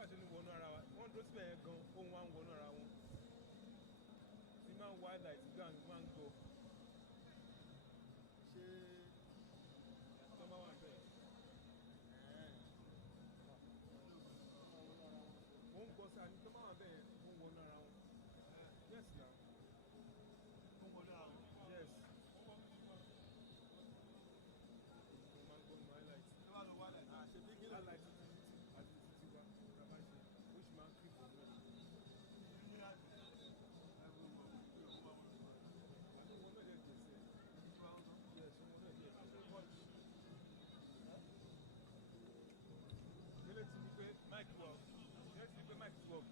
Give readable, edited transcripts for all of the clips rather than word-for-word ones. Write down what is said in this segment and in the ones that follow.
bá ṣe ní wọnú ara wa wọ́n dúró síbẹ̀ yẹn gan ohun wa ń wọnú ara wọn tí máa ń wá highlight gan máa ń gbọ́ ṣé tó máa wà bẹ́ẹ̀ mo ń gbọ́ sáà ní tó máa wà bẹ́ẹ̀ mo ń wọnú ara wọn yes na mo ń wọnú ara wọn yes mo máa ń gbọ́ nù highlight highlight àti títí wa bàbá ṣe ó sì máa ń kí fún mi. Ilé ti ní pé Mike work. Ilé ti ní pé Mike work.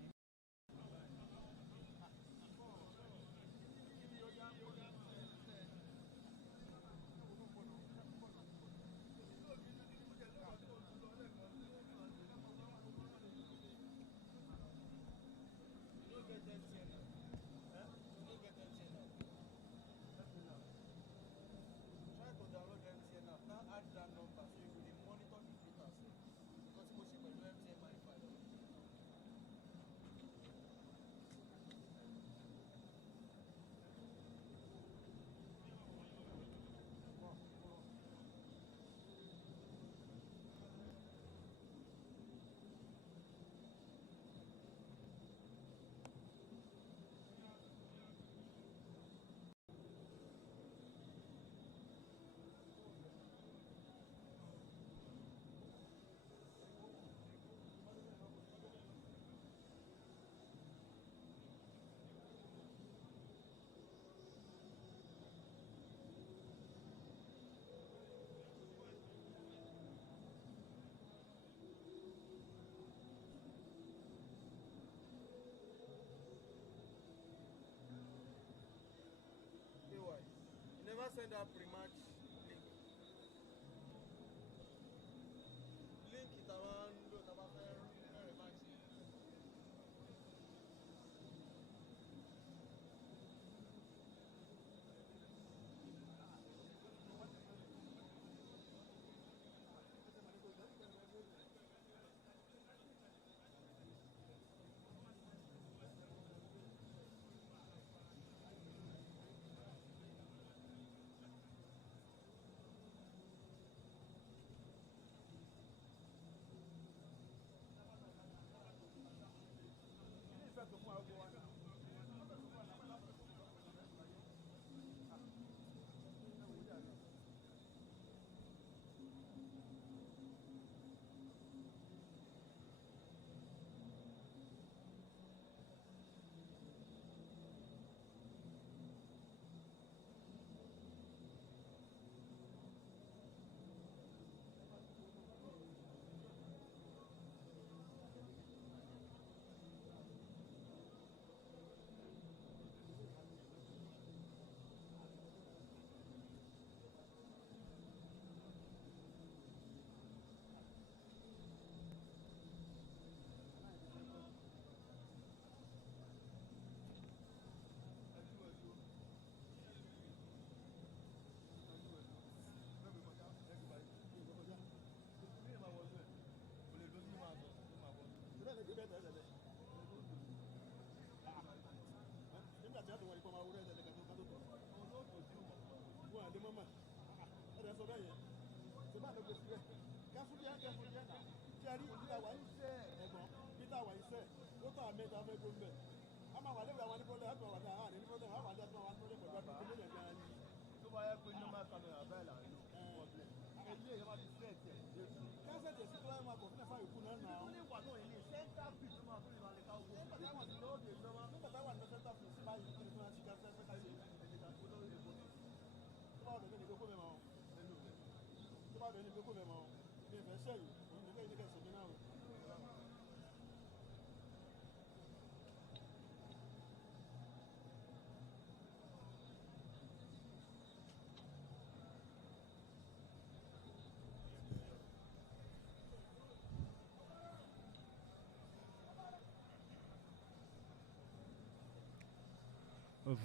Now add that number so you will monitor the data because most people do MTN Wi-Fi. You never send that pre-match link. Link it around the match.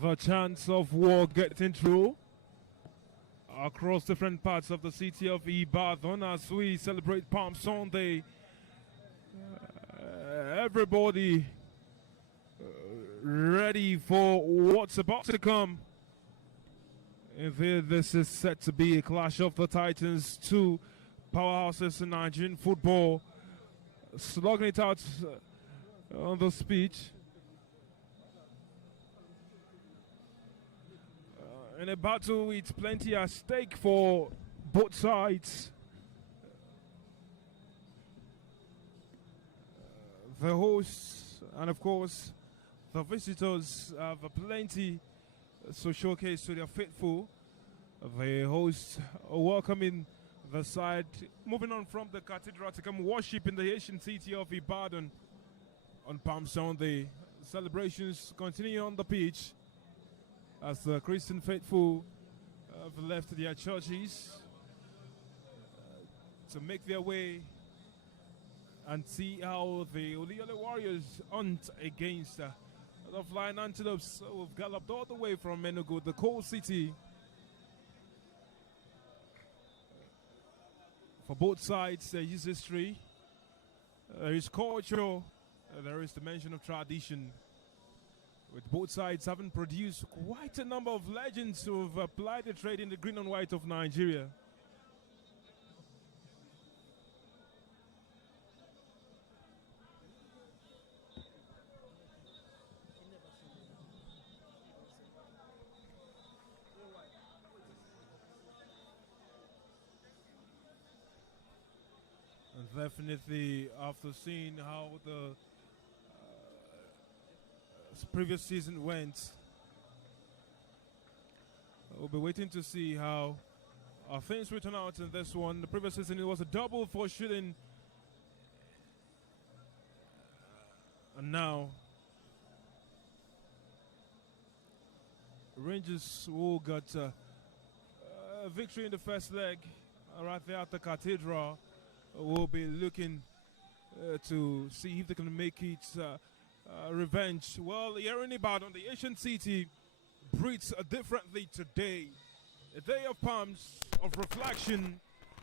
The chance of war getting through across different parts of the city of Ibadan as we celebrate Palm Sunday. everybody ready for what's about to come. This is set to be a clash of the Titans, two powerhouses in Nigerian football, slugging it out on the speech. In a battle with plenty at stake for both sides. The hosts and, of course, the visitors have plenty to showcase to their faithful. The hosts welcoming the side, moving on from the cathedral to come worship in the ancient city of Ibadan on Palm Sunday. Celebrations continue on the pitch as the Christian faithful have left their churches to make their way and see how the Oluyole Warriors hunt against the Flying Antelopes who've galloped all the way from ENUGU, the coal city. For both sides, there is history, there is culture, there is the mention of tradition. With both sides having produced quite a number of legends who have applied the trade in the green and white of Nigeria. And definitely after seeing how the previous season went, we'll be waiting to see how things will turn out in this one. The previous season it was a double for shooting, and now Rangers will got a victory in the first leg right there at the Cathedral. We'll be looking to see if they can make it revenge. Well, here in Ibadan, the ancient city breathes differently today. A day of palms, of reflection,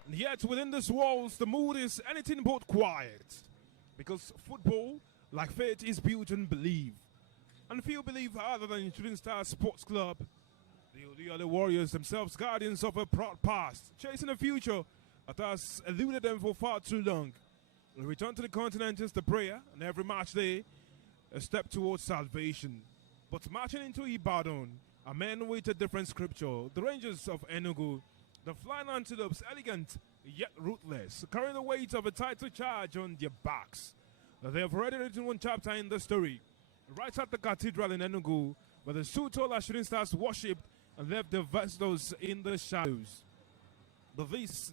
and yet within these walls, the mood is anything but quiet. Because football, like faith, is built on belief. And few believe other than Shooting Star Sports Club. The other Warriors themselves, guardians of a proud past, chasing a future that has eluded them for far too long. The return to the continent is the prayer, and every match day, a step towards salvation. But marching into Ibadan, a men with a different scripture. The Rangers of ENUGU, the Flying Antelopes, elegant yet ruthless, carrying the weight of a title charge on their backs. They have already written one chapter in the story. Right at the cathedral in ENUGU, where the Sutol Shooting Stars worshipped and left the vessels in the shadows. But this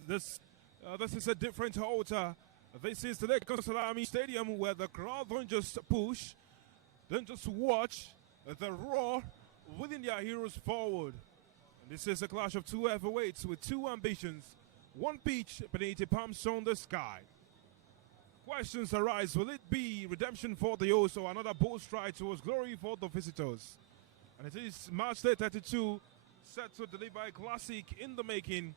is a different altar. This is the Lagos Salami Stadium, where the crowd don't just push, don't just watch, they roar within their heroes forward. And this is a clash of two heavyweights with two ambitions, one pitch beneath a palm on the sky. Questions arise: will it be redemption for the host or another bold stride towards glory for the visitors? And it is match day 32, set to deliver a classic in the making.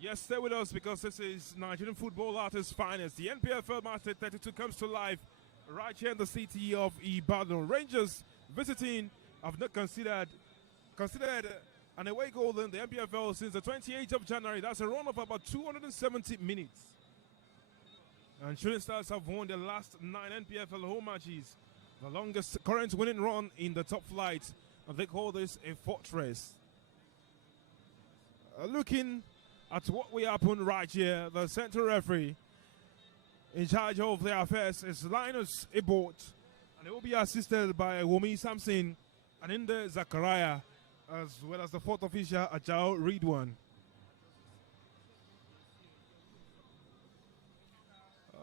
Yes, stay with us because this is Nigerian football at its finest. The NPFL match day 32 comes to life right here in the city of Ibadan. Rangers visiting have not considered an away goal in the NPFL since the 28th of January. That's a run of about 270 minutes. And Shooting Stars have won their last 9 NPFL home matches, the longest current winning run in the top flight. And they call this a fortress. Looking at what will happen right here, the central referee in charge of the affairs is Linus Ibot, and he will be assisted by Wumi Samson and Inde Zachariah, as well as the fourth official, Ajao Ridwan.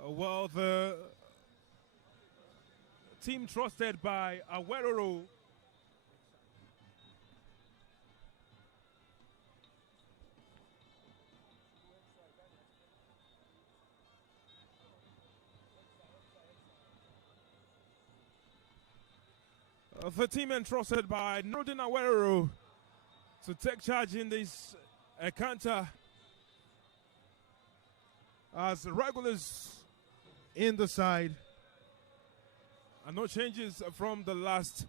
Well, the team trusted by Aguero the team entrusted by Nordin Aguero to take charge in this encounter as regulars in the side. And no changes from the last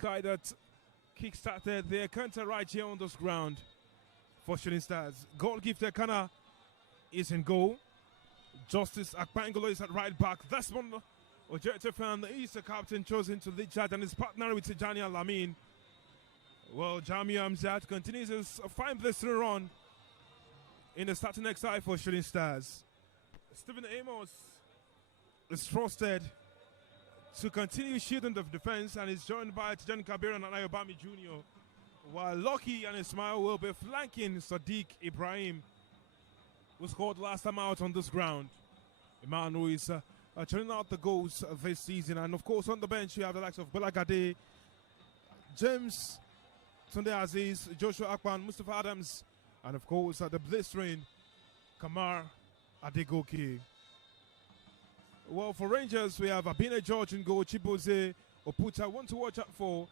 guy that kick-started their counter right here on this ground for Shooting Stars. Goalkeeper Kana is in goal. Justice Akpangolo is at right back. Desmond Ojetefan is the captain chosen to lead charge and is partnering with Tijani Alamin. Well, Jami Amzat continues his fine blistering run in the starting XI for Shooting Stars. Stephen Amos is trusted to continue shielding the defense and is joined by Tijani Kabir and Ayobami Jr. While Lucky and Ismail will be flanking Sadiq Ibrahim, who scored last time out on this ground. Emmanuel is churning out the goals this season. And of course, on the bench, you have the likes of Balagade, James, Tunde Aziz, Joshua Akpan, Mustafa Adams, and of course, the blistering Kamar Adegoke. Well, for Rangers, we have Abine George in goal, Chiboze Oputa, one to watch out for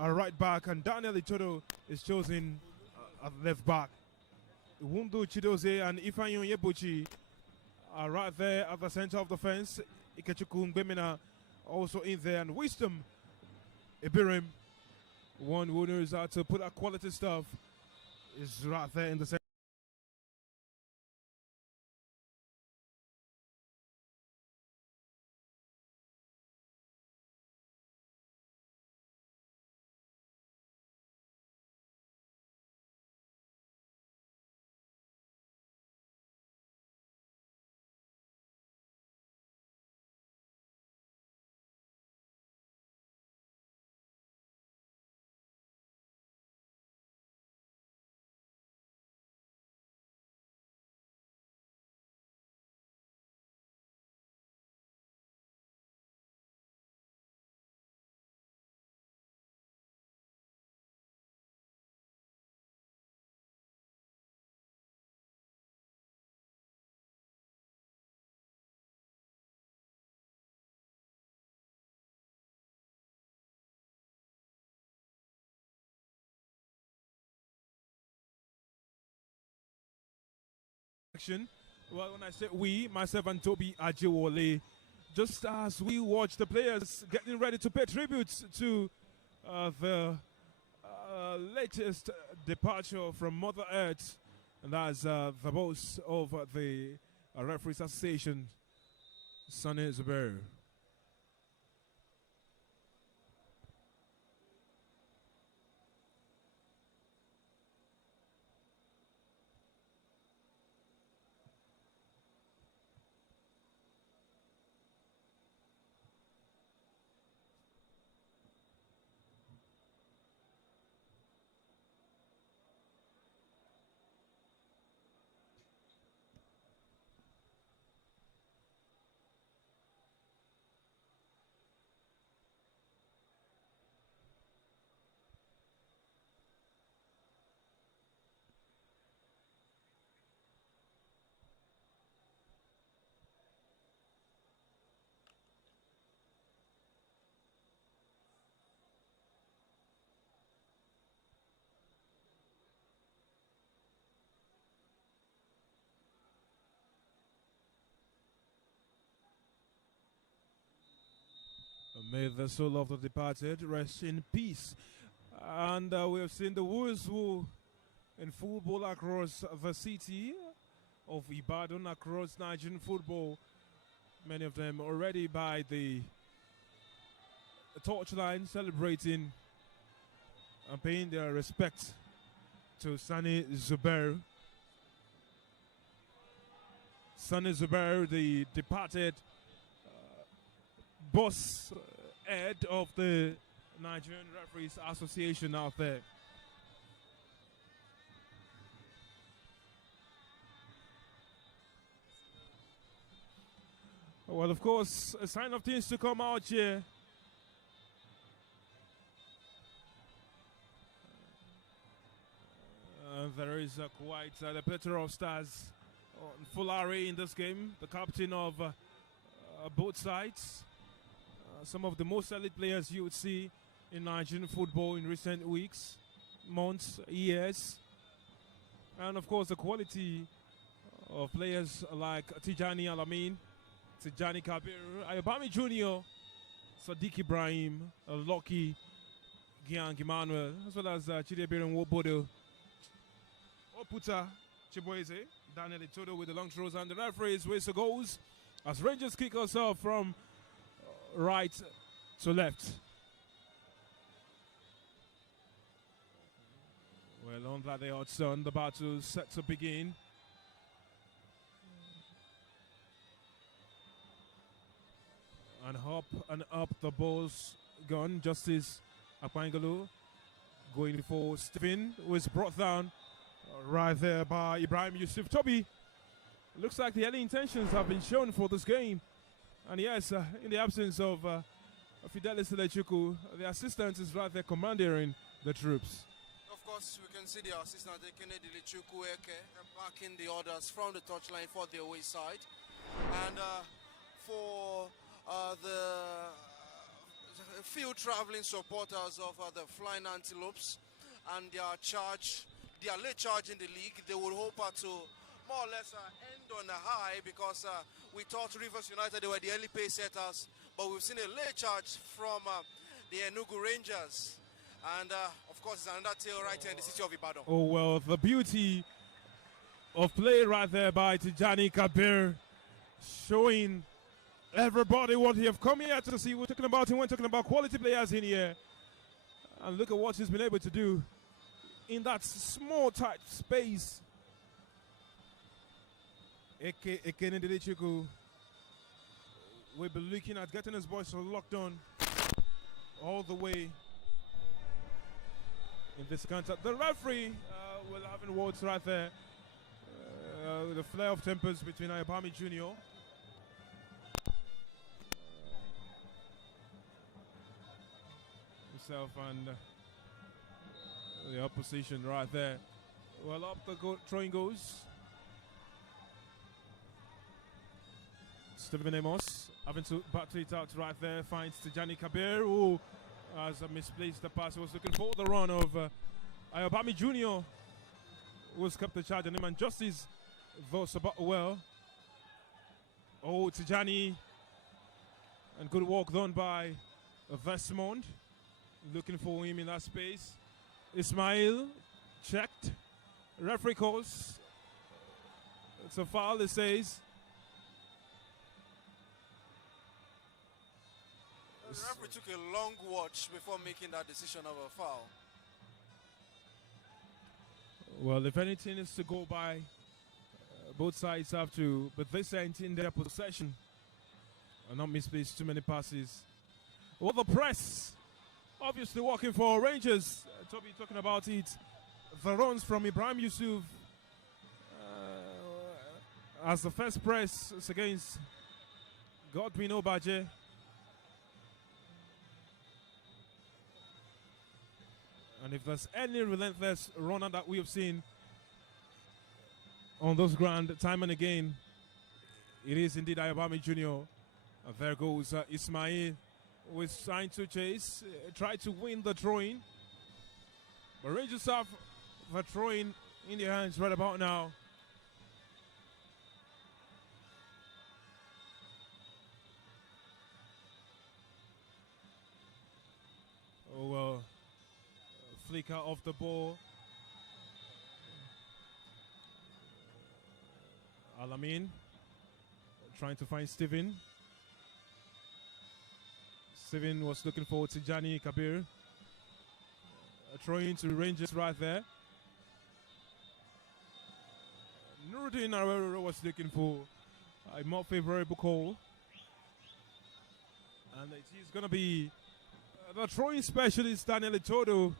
right back, and Daniel Itodo is chosen at left back. Wundu Chidoze and Ifanyo Yebuchi are right there at the center of the fence. Ikechukwu Ngbemina also in there, and Wisdom Ibirim, one who knows how to put out quality stuff, is right there in the center. Well, when I say we, myself and Toby Ajiwole, just as we watch the players getting ready to pay tribute to the latest departure from Mother Earth, and that's the boss of the Referees Association, Sonny Zubair. May the soul of the departed rest in peace. And we have seen the who's who in football across the city of Ibadan, across Nigerian football. Many of them already by the torchline celebrating and paying their respect to Sani Zubair. Sani Zubair, the departed boss head of the Nigerian Referees Association out there. Well, of course, a sign of things to come out here. There is quite the plethora of stars on full array in this game. The captain of both sides. Some of the most elite players you would see in Nigerian football in recent weeks, months, years. And of course the quality of players like Tijani Alamin, Tijani Kabir, Ayobami Jr., Sadiq Ibrahim, Loki, Giang Emmanuel, as well as Chidiebere Nwobodo, Oputa Chiboeze, Daniel Itodo with the long throws, and the referee's whistle goes as Rangers kick us off from right to left. Well, on that the odds on, the battle set to begin. And up the ball's gone. Justice Akpangalo going for Stephen, who is brought down right there by Ibrahim Yusuf. Toby, looks like the early intentions have been shown for this game. And yes, in the absence of Fidelis Lechuku, the assistant is right there commanding the troops. Of course, we can see the assistant Kennedy Lechuku backing the orders from the touchline for the away side. And for the few traveling supporters of the Flying Antelopes and their late charge in the league, they would hope to more or less end on a high, because we thought Rivers United, they were the early pace setters, but we've seen a late charge from the ENUGU Rangers, and of course it's another tale right here in the city of Ibadan. Oh well, the beauty of play right there by Tijani Kabir, showing everybody what he have come here to see. We're talking about him, we're talking about quality players in here, and look at what he's been able to do in that small tight space. Ekene Delechiku will be looking at getting his boys locked on all the way in this contest. The referee will have words right there. The flare of tempers between Ayobami Jr. himself and the opposition right there. Well, up the throwing goes. Stephen Amos having to battle it out right there. Finds Tijani Kabir, who has misplaced the pass. He was looking for the run of Ayobami Jr., who has kept the charge on him. And Justice, though, well. Oh, Tijani. And good work done by Vesmond. Looking for him in that space. Ismail checked. Referee calls. It's a foul, it says. The referee took a long watch before making that decision of a foul. Well, if anything is to go by, both sides have to, but they sent in their possession and not misplace too many passes. Well, the press, obviously working for Rangers. Toby talking about it. The runs from Ibrahim Yusuf as the first press is against Godwin Obaje. And if there's any relentless runner that we have seen on those ground time and again, it is indeed Ayobami Jr. There goes Ismail, who is trying to chase, try to win the throwing. But Rangers have the throwing in their hands right about now. Oh, well. Flicker off the ball. Alamin trying to find Steven. Steven was looking for Tijani Kabir. Throwing to Rangers right there. Nuruddin Arero was looking for a more favorable call. And it is going to be the throwing specialist, Daniel Itodo,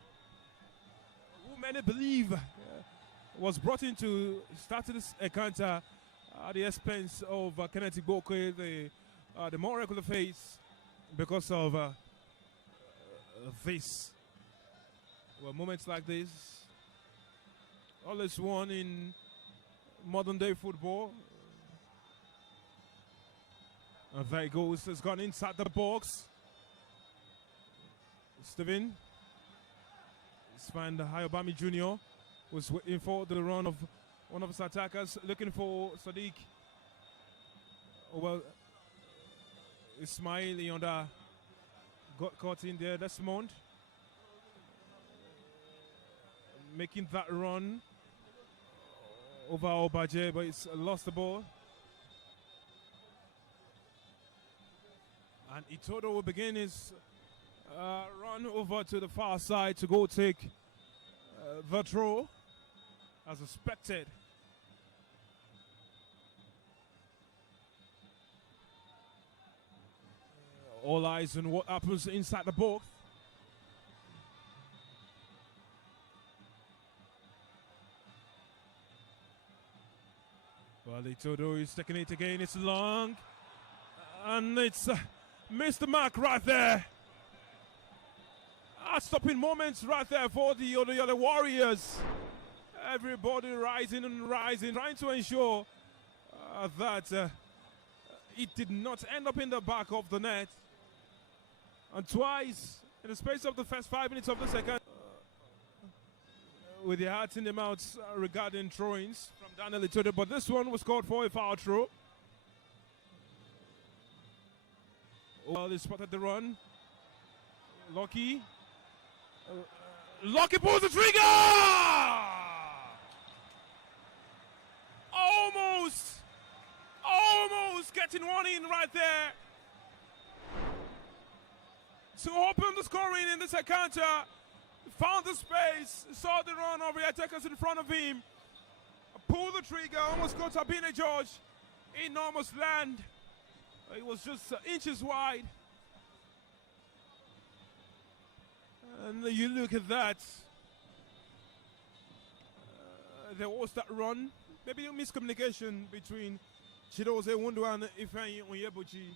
who many believe was brought in to start this encounter at the expense of Kenneth Igboke, the more regular face, because of this. Well, moments like this, always won in modern day football. And there he goes, has gone inside the box. Steven. It's found Ayobami Jr. was waiting for the run of one of his attackers, looking for Sadiq. Oh, well, Ismail Yonda got caught in there. Desmond making that run over Obaje, but it's lost the ball. And Itodo will begin his run over to the far side to go take the throw as expected. All eyes on what happens inside the box. Well, Itodo is taking it again. It's long. And it's missed the mark right there. Stopping moments right there for the other Warriors. Everybody rising and rising, trying to ensure that it did not end up in the back of the net. And twice in the space of the first 5 minutes of the second, with their hearts in their mouths regarding throw-ins from Daniel Itodo, but this one was called for a foul throw. Well, they spotted the run. Lucky pulls the trigger! Almost getting one in right there to open the scoring in this encounter. Found the space, saw the run of the attackers in front of him, pulled the trigger, almost got Abine George in almost land. It was just inches wide. And you look at that. There was that run. Maybe a miscommunication between Chidoze Wundu and Ifeanyi Onyebuchi.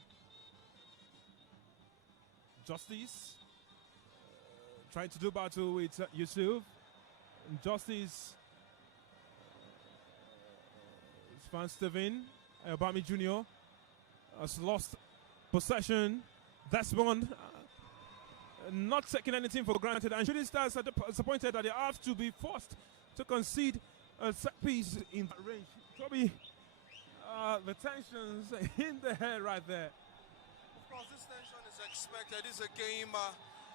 Justice trying to do battle with Yusuf. Justice Van Steven Obami Jr. has lost possession. Desmond not taking anything for granted, and Shooting Stars are disappointed that they have to be forced to concede a set piece in that range. Probably the tensions in the air right there. Of course, this tension is expected. It's a game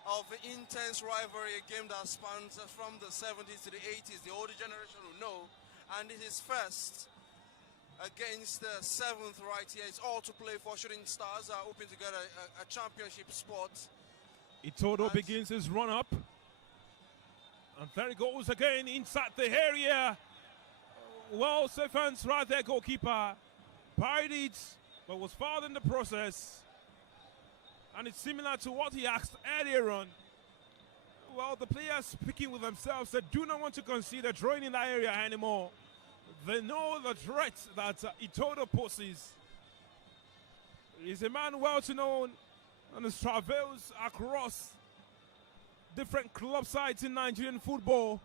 of intense rivalry, a game that spans from the 70s to the 80s. The older generation will know, and it is first against the 7th right here. It's all to play for. Shooting Stars are hoping to get a championship spot. Itodo begins his run up. And there he goes again inside the area. Well, Stephens right there, goalkeeper. Parried it, but was fouled in the process. And it's similar to what he asked earlier on. Well, the players speaking with themselves, they do not want to concede a throwing in that area anymore. They know the threat that Itodo poses. He's a man well to know and his travels across different club sides in Nigerian football.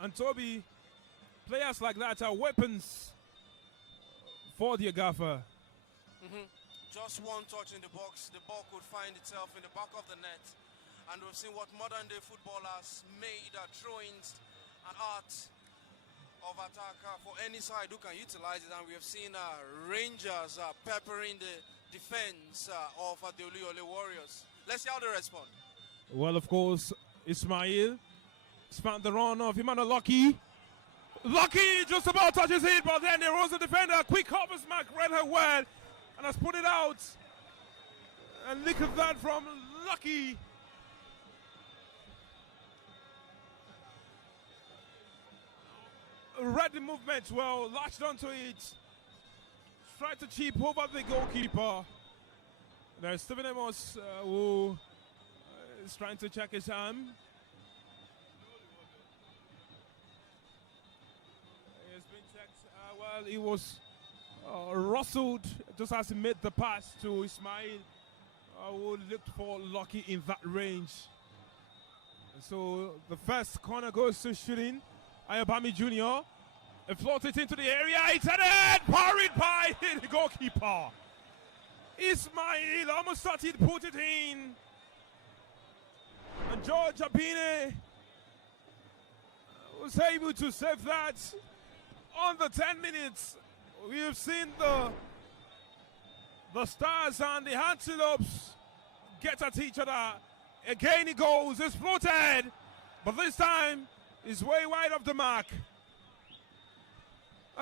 And Toby, players like that are weapons for the Agafa. Just one touch in the box, the ball could find itself in the back of the net. And we've seen what modern day footballers made throw-ins and art of attack for any side who can utilize it. And we have seen Rangers peppering the defense of the Oluyole Warriors. Let's see how they respond. Well, of course, Ismail found the run of Emmanuel Lucky. Lucky just about touches it, but then there was a defender. Quick covers Mark read her well and has put it out. And look at that from Lucky. Read the movement well, latched onto it, tried to chip over the goalkeeper. There's Stephen Amos who is trying to check his arm. He has been checked. Well, he was rustled just as he made the pass to Ismail, who looked for Lucky in that range. So the first corner goes to Shooting. Ayobami Jr. floated into the area. It's headed, parried by the goalkeeper. Ismail almost started to put it in. And George Abine was able to save that. On the 10 minutes, we have seen The Stars and the Antelopes get at each other. Again he goes, it's floated, but this time is way wide of the mark.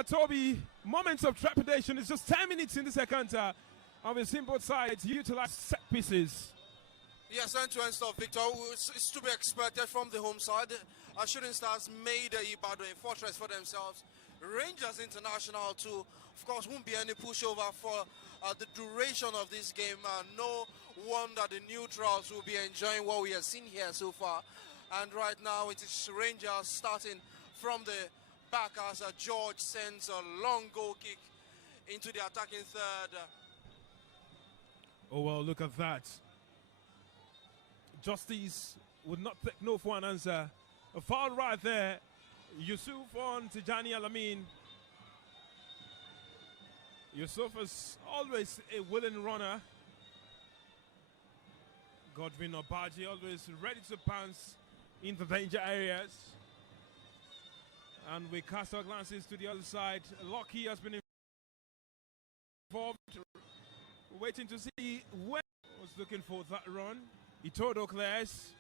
Toby, moments of trepidation. It's just 10 minutes in the second half. And we've seen both sides utilize set pieces. Yes, end-to-end stuff, Victor. It's to be expected from the home side. Shooting Stars made Ibadan a fortress for themselves. Rangers International too, of course, won't be any pushover for the duration of this game. No wonder the neutrals will be enjoying what we have seen here so far. And right now it is Rangers starting from the back as George sends a long goal kick into the attacking third. Oh, well, look at that. Justice would not take no for an answer. A foul right there. Yusuf on Tijani Alamin. Yusuf is always a willing runner. Godwin Obaji always ready to pounce in the danger areas. And we cast our glances to the other side. Lockie has been involved. Waiting to see when was looking for that run. Itodo clears.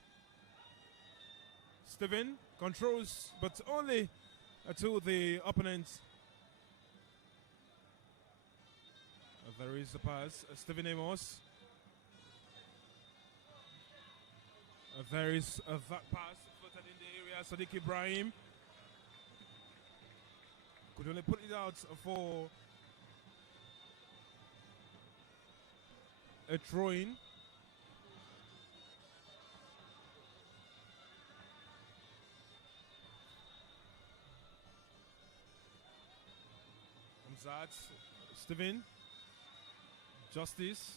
Steven controls, but only to the opponent. There is the pass. Steven Amos. There is that pass floated in the area. Sadiq Ibrahim could only put it out for a throw-in. That Steven, Justice,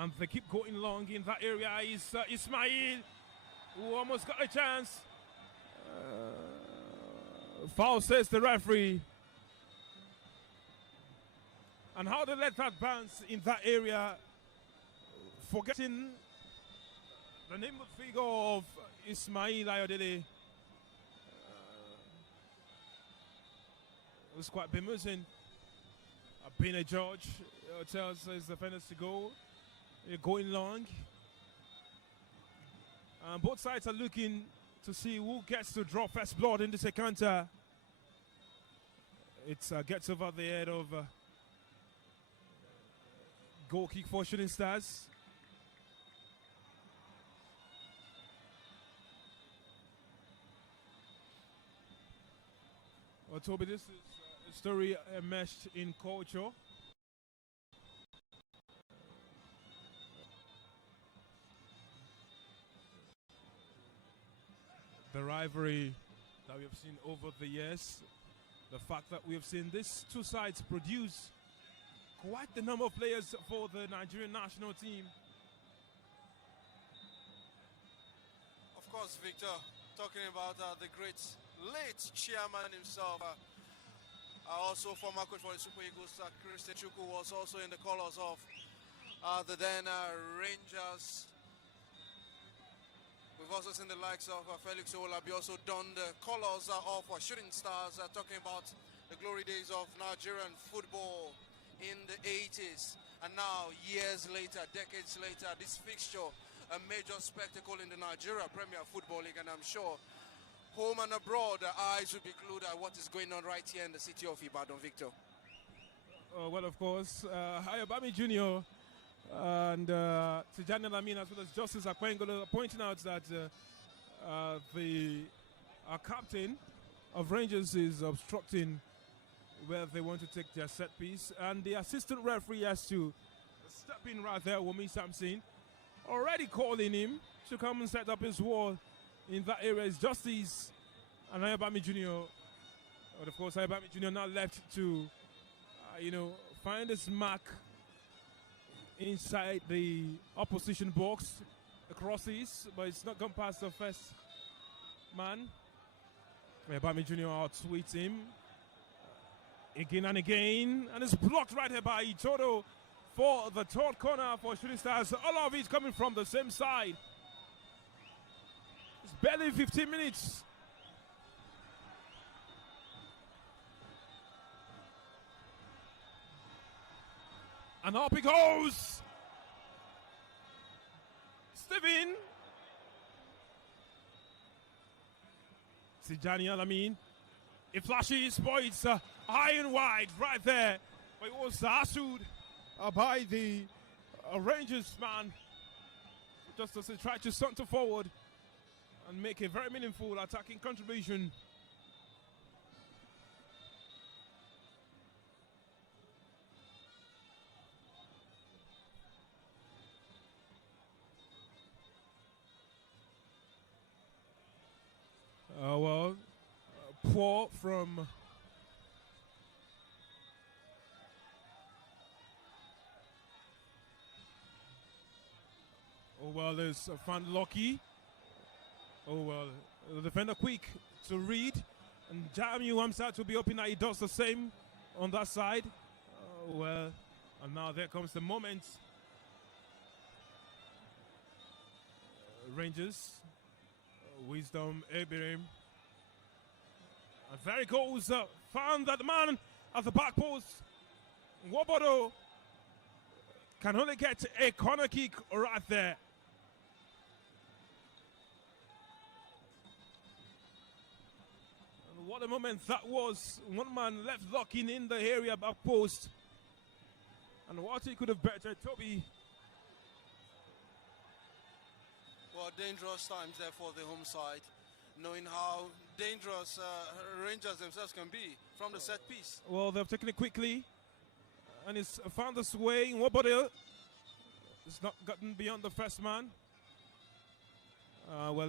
and they keep going long in that area. Is Ismail, who almost got a chance. Foul, says the referee. And how they let that bounce in that area, forgetting the name and figure of Ismail Ayodele. It was quite bemusing. Being a judge tells his defenders to go. They're going long. Both sides are looking to see who gets to draw first blood in this encounter. It gets over the head of goal kick for Shooting Stars. Well, Toby, this is a story enmeshed in culture. The rivalry that we have seen over the years, the fact that we have seen these two sides produce quite the number of players for the Nigerian national team. Of course, Victor, talking about the great late chairman himself, also former coach for the Super Eagles, Christian Chukwu, was also in the colours of the then Rangers. We've also seen the likes of Felix Owolabi also don the colours of Shooting Stars, talking about the glory days of Nigerian football in the 80s. And now, years later, decades later, this fixture, a major spectacle in the Nigerian Premier Football League, and I'm sure home and abroad, eyes will be glued at what is going on right here in the city of Ibadan, Victor. Well, of course, Ayobami Jr. and Tijani Lamin, as well as Justice Akwengo, pointing out that the captain of Rangers is obstructing where they want to take their set piece, and the assistant referee has to step in right there. Wumi Samson already calling him to come and set up his wall in that area. Is Justice and Ayobami Jr. But of course, Ayobami Jr. now left to find his mark inside the opposition box. The crosses, but it's not gone past the first man. Ayobami Jr. outsweets him again and again, and it's blocked right here by Itodo for the third corner for Shooting Stars. All of it coming from the same side. It's barely 15 minutes. And up he goes. Steven. Tijani Alamin. It flashes, boy, it's high and wide right there. But it was hassled by the Rangers man. Just as they tried to saunter forward and make a very meaningful attacking contribution. Poor from there's found Lucky. The defender quick to read, and Jamiu Hamzat to be hoping that he does the same on that side. And now there comes the moment. Rangers, Wisdom, Ebirim. And there he goes, found that man at the back post. Wobodo can only get a corner kick right there. And what a moment that was. One man left locking in the area back post. And what he could have bettered, Toby. Well, dangerous times there for the home side, knowing how dangerous Rangers themselves can be from the set piece. Well, they've taken it quickly, and it's found its way. Wobodil it's not gotten beyond the first man.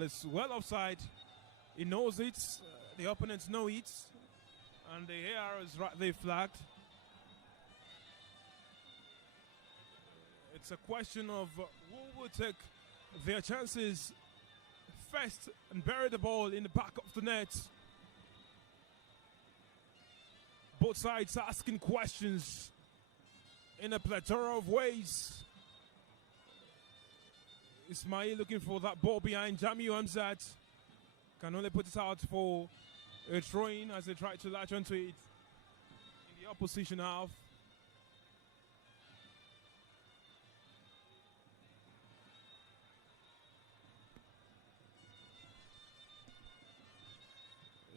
It's well offside. He knows it. The opponents know it, and the AR is right there flagged. It's a question of who will take their chances first and bury the ball in the back of the net. Both sides asking questions in a plethora of ways. Ismail looking for that ball behind Jamiu Hamzat. Can only put it out for a throw-in as they try to latch onto it in the opposition half.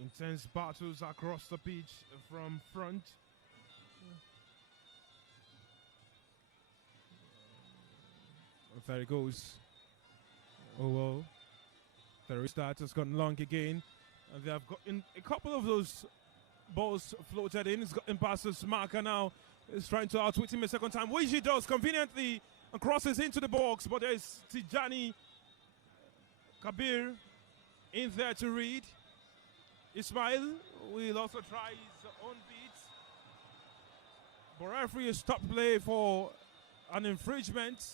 Intense battles across the pitch from front. There it goes. The restart has gone long again. And they have gotten a couple of those balls floated in. It's gotten past his marker now. He's trying to outwit him a second time, which he does conveniently and crosses into the box. But there's Tijani Kabir in there to read. Ismail will also try his own beat. But referee has stopped play for an infringement.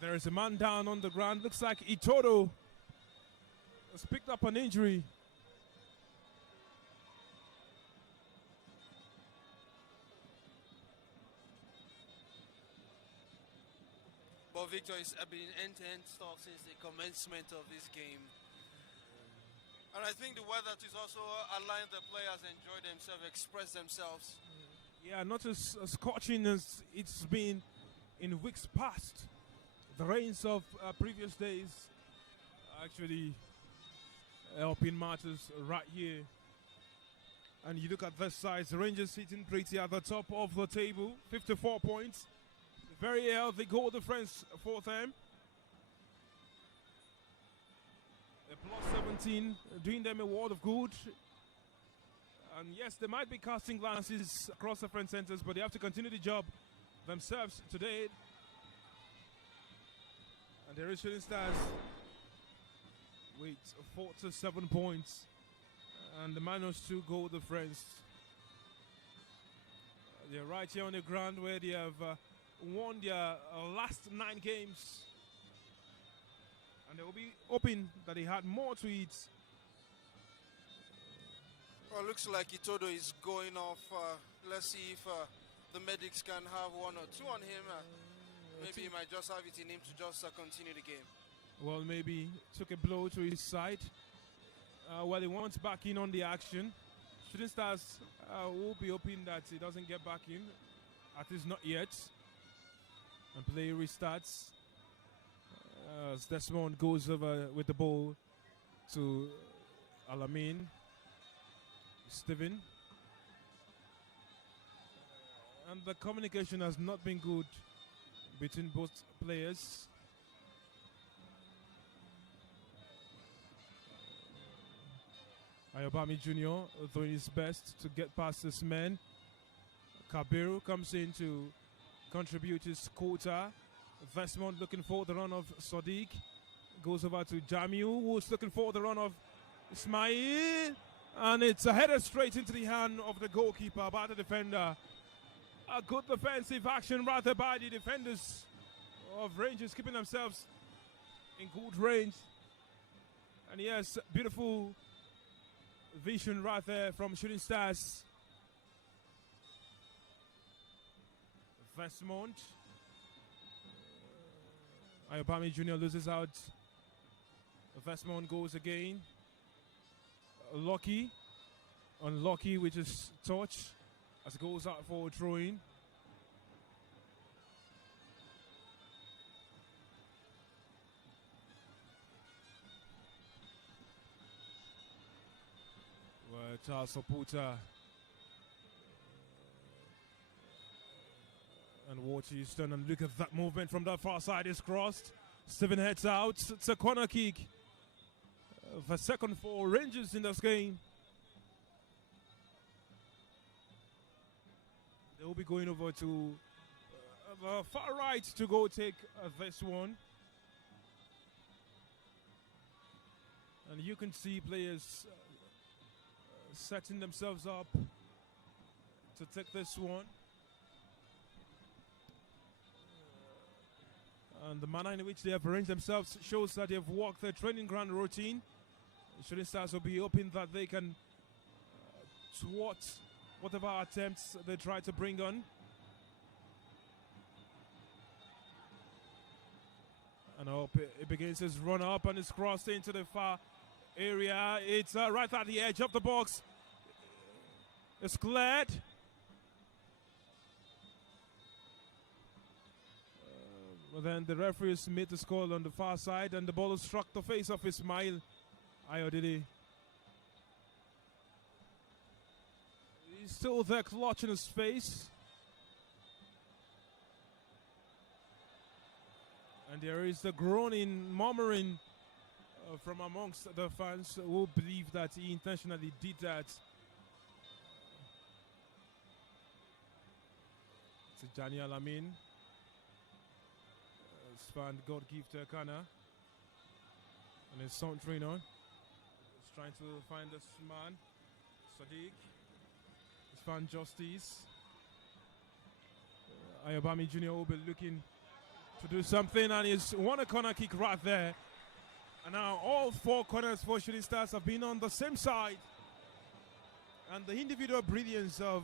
There is a man down on the ground. Looks like Itodo has picked up an injury. But Victor, it's been end-to-end stuff since the commencement of this game. And I think the weather is also allowing the players enjoy themselves, express themselves. Yeah, not as scorching as it's been in weeks past. The rains of previous days actually helping matters right here. And you look at this side, the Rangers sitting pretty at the top of the table, 54 points. Very healthy goal difference for them. A plus 17, doing them a world of good. And yes, they might be casting glances across the front centers, but they have to continue the job themselves today. And there is Shooting Stars with 47 points. And the -2 goal difference. They're right here on the ground where they have won their last 9 games. And they will be hoping that they had more to it. Well, looks like Itodo is going off. Let's see if the medics can have 1 or 2 on him. Maybe he might just have it in him to just continue the game. Well, maybe took a blow to his side. He wants back in on the action. Shooting Stars will be hoping that he doesn't get back in, at least not yet, and play restarts. As Desmond goes over with the ball to Alamin. Steven. And the communication has not been good between both players. Ayobami Jr. doing his best to get past this man. Kabiru comes in to contribute his quota. Vestmont looking for the run of Sadiq. Goes over to Jamiu, who's looking for the run of Ismail. And it's a header straight into the hand of the goalkeeper by the defender. A good defensive action rather by the defenders of Rangers, keeping themselves in good range. And yes, beautiful vision right there from Shooting Stars. Vestmont. Ayobami Jr. loses out. Vestmont goes again. Lucky. Unlucky with his touch as it goes out for a throw-in. Charles Oputa and Ward Houston, and look at that movement from the far side. Is crossed. Steven heads out. It's a corner kick. The second for Rangers in this game. They will be going over to the far right to go take this one. And you can see players setting themselves up to take this one. And the manner in which they have arranged themselves shows that they have walked their training ground routine. Shooting Stars will be hoping that they can thwart whatever attempts they try to bring on. And I hope it begins his run up and is crossed into the far area. It's right at the edge of the box. It's cleared. But then the referees made the call on the far side, and the ball struck the face of Ismail Ayodele. He's still there clutching his face. And there is the groaning, murmuring from amongst the fans who believe that he intentionally did that. It's Jani Alamin. Span God give to Kana. And it's sauntering on. He's trying to find this man. Sadiq. He's found Justice. Ayobami Jr. will be looking to do something, and he's won a corner kick right there. And now all four corners for Shooting Stars have been on the same side. And the individual brilliance of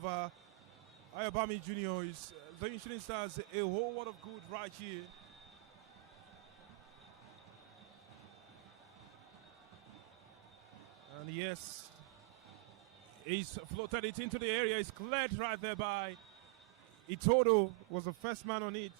Ayobami Jr. is doing Shooting Stars a whole lot of good right here. And yes, he's floated it into the area. It's cleared right there by Itodo, was the first man on it.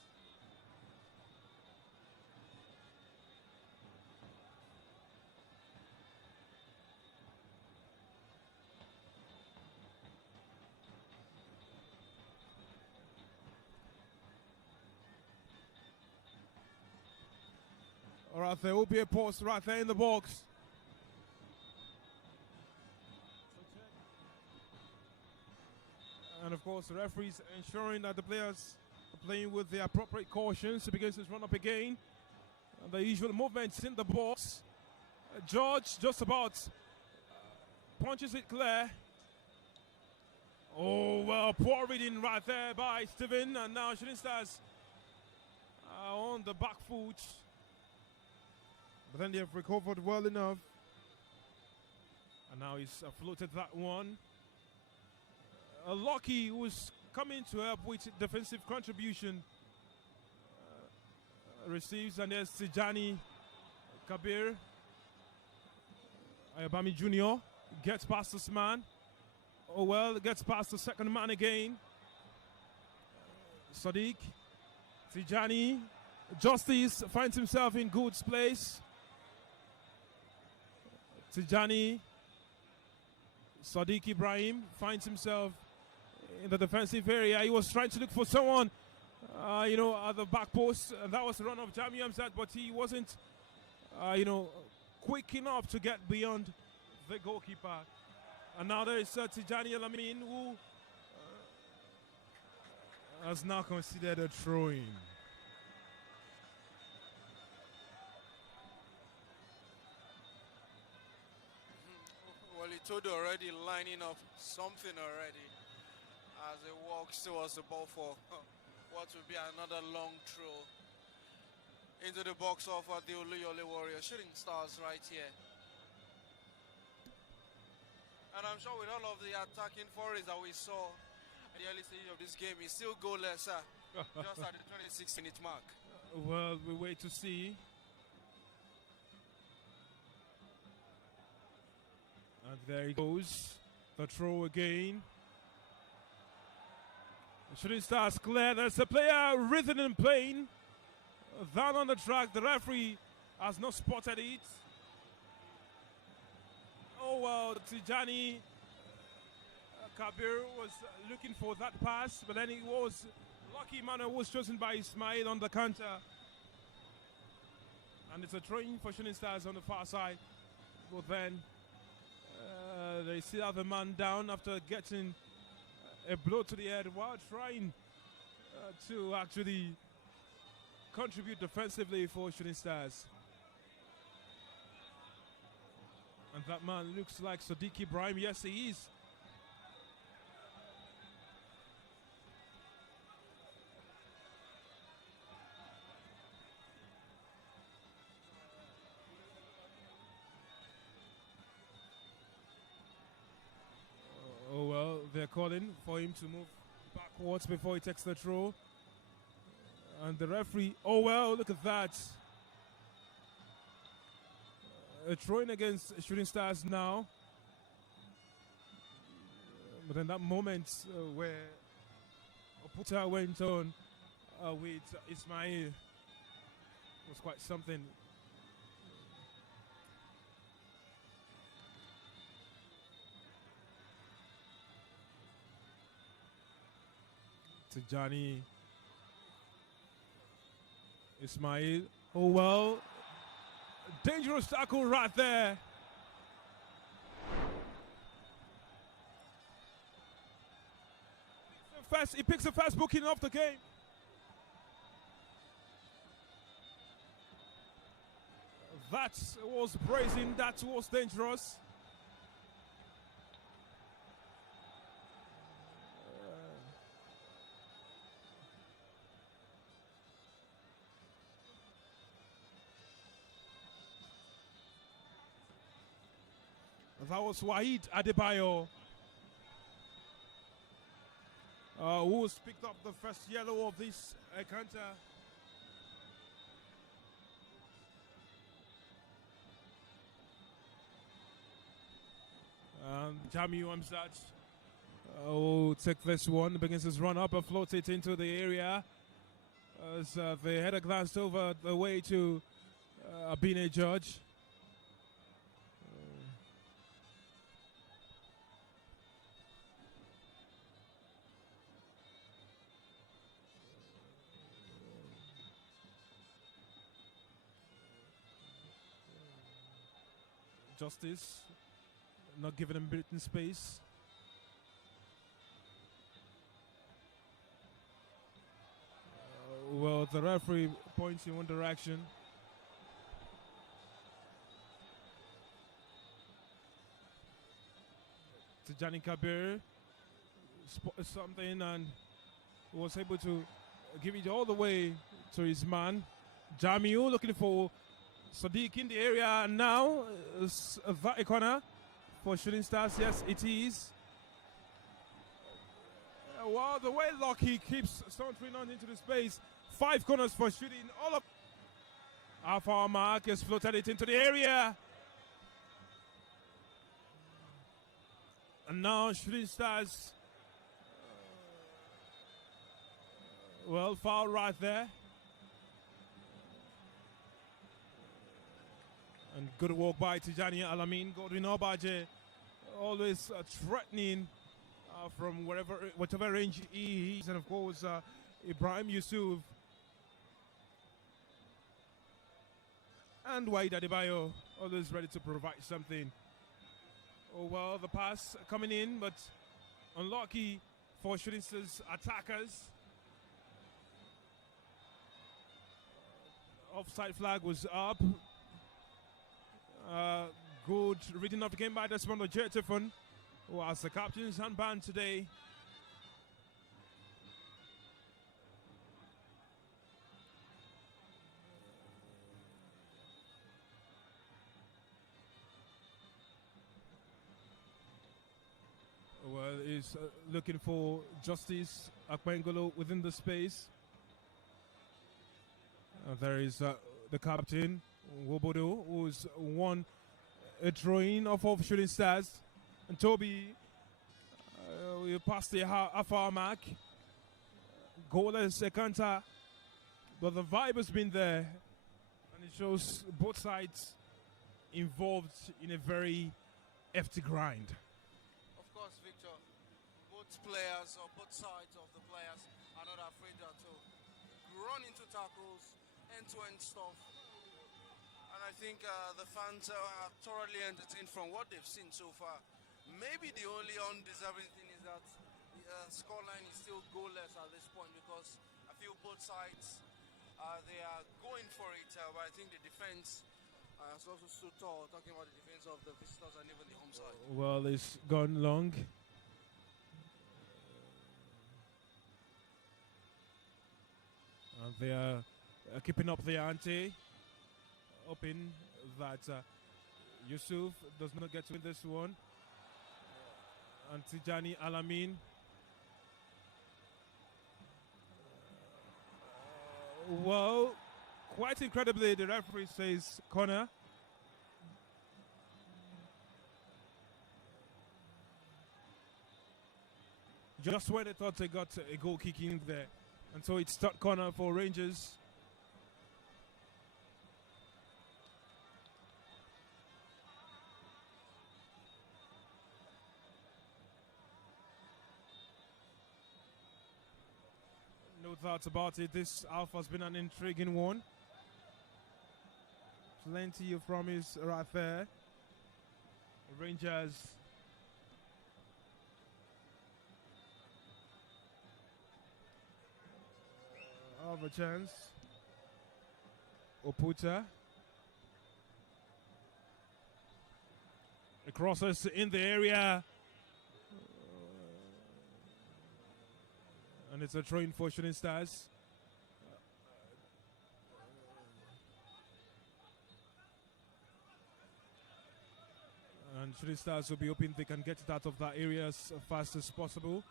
All right, there will be a post right there in the box. And of course, the referees ensuring that the players are playing with the appropriate cautions. He begins his run up again. And the usual movements in the box. George just about punches it clear. Oh, well, poor reading right there by Steven. And now Shooting Stars on the back foot. But then they have recovered well enough. And now he's floated that one. Lucky, who was coming to help with defensive contribution, receives, and there's Tijani Kabir. Ayobami Jr. gets past this man. Oh well, it gets past the second man again. Sadiq. Tijani. Justice finds himself in good place. Tijani. Sadiq Ibrahim finds himself in the defensive area. He was trying to look for someone, at the back post. That was the run of Jami Amzat, but he wasn't, quick enough to get beyond the goalkeeper. And now there is Tijani Alamin, who has now considered a throw-in. Well, he told already, lining up something already as he walks towards the ball for what will be another long throw into the box of the Oluyole Warriors. Shooting Stars right here. And I'm sure with all of the attacking forays that we saw at the early stage of this game, he's still goalless, just at the 26-minute mark. Well, we wait to see. And there he goes. The throw again. Shooting Stars clear. There's a player written in plain. Down on the track. The referee has not spotted it. Oh well, Tijani Kabir was looking for that pass, but then he was lucky. Manuel was chosen by Ismail on the counter. And it's a throw-in for Shooting Stars on the far side. But then they still have a man down after getting a blow to the head while trying to actually contribute defensively for Shooting Stars. And that man looks like Sadiq Ibrahim. Yes, he is. Oh well, they're calling for him to move backwards before he takes the throw. And the referee, oh well, look at that. A throw-in against Shooting Stars now. But in that moment where Oputa went on with Ismail was quite something. Tijani Ismail. Oh well. Dangerous tackle right there. He picks the first booking of the game. That was brazen. That was dangerous. That was Wahid Adebayo, who has picked up the first yellow of this encounter. Jamiu Amzat will take this one, begins his run up and floats it into the area. As the header glanced over the way to Abine Judge. Justice not giving him breathing space. Well, the referee points in one direction. Tijani Kabir spotted something and was able to give it all the way to his man. Jamiu looking for Sadiq in the area now. That a corner for Shooting Stars. Yes, it is. Well, the way Lucky keeps sauntering on into the space. 5 corners for shooting. All of Alpha Marcus floated it into the area. And now Shooting Stars, well, foul right there. And good walk by Tijani Alamin. Godwin Obaje always threatening from whatever range he is. And of course, Ibrahim Yusuf. And Wade Adebayo always ready to provide something. Oh, well, the pass coming in, but unlucky for Shooting Stars attackers. Offside flag was up. Good reading of the game by Desmond Ojetifun, who has the captain's handband today. Well, he's looking for Justice Akpengolo within the space. There is the captain, Wobodo, who's won a drawing off of Shooting Stars. And Toby will pass the half-hour mark. Goalless counter. But the vibe has been there. And it shows both sides involved in a very hefty grind. Of course, Victor, both players or both sides of the players are not afraid to run into tackles, end-to-end stuff. And I think the fans are thoroughly entertained from what they've seen so far. Maybe the only undeserving thing is that the scoreline is still goalless at this point, because I feel both sides they are going for it. But I think the defense has also stood tall, talking about the defense of the visitors and even the home side. Well, it's gone long. And they are keeping up the ante, hoping that Yusuf does not get to win this one. And Tijani Alamin. Well, quite incredibly, the referee says corner. Just when they thought they got a goal kick in there. And so it's third corner for Rangers. No doubts about it. This half has been an intriguing one. Plenty of promise right there. Rangers have a chance. Oputa. It crosses in the area. And it's a throw-in for Shooting Stars. And Shooting Stars will be hoping they can get it out of that area as fast as possible.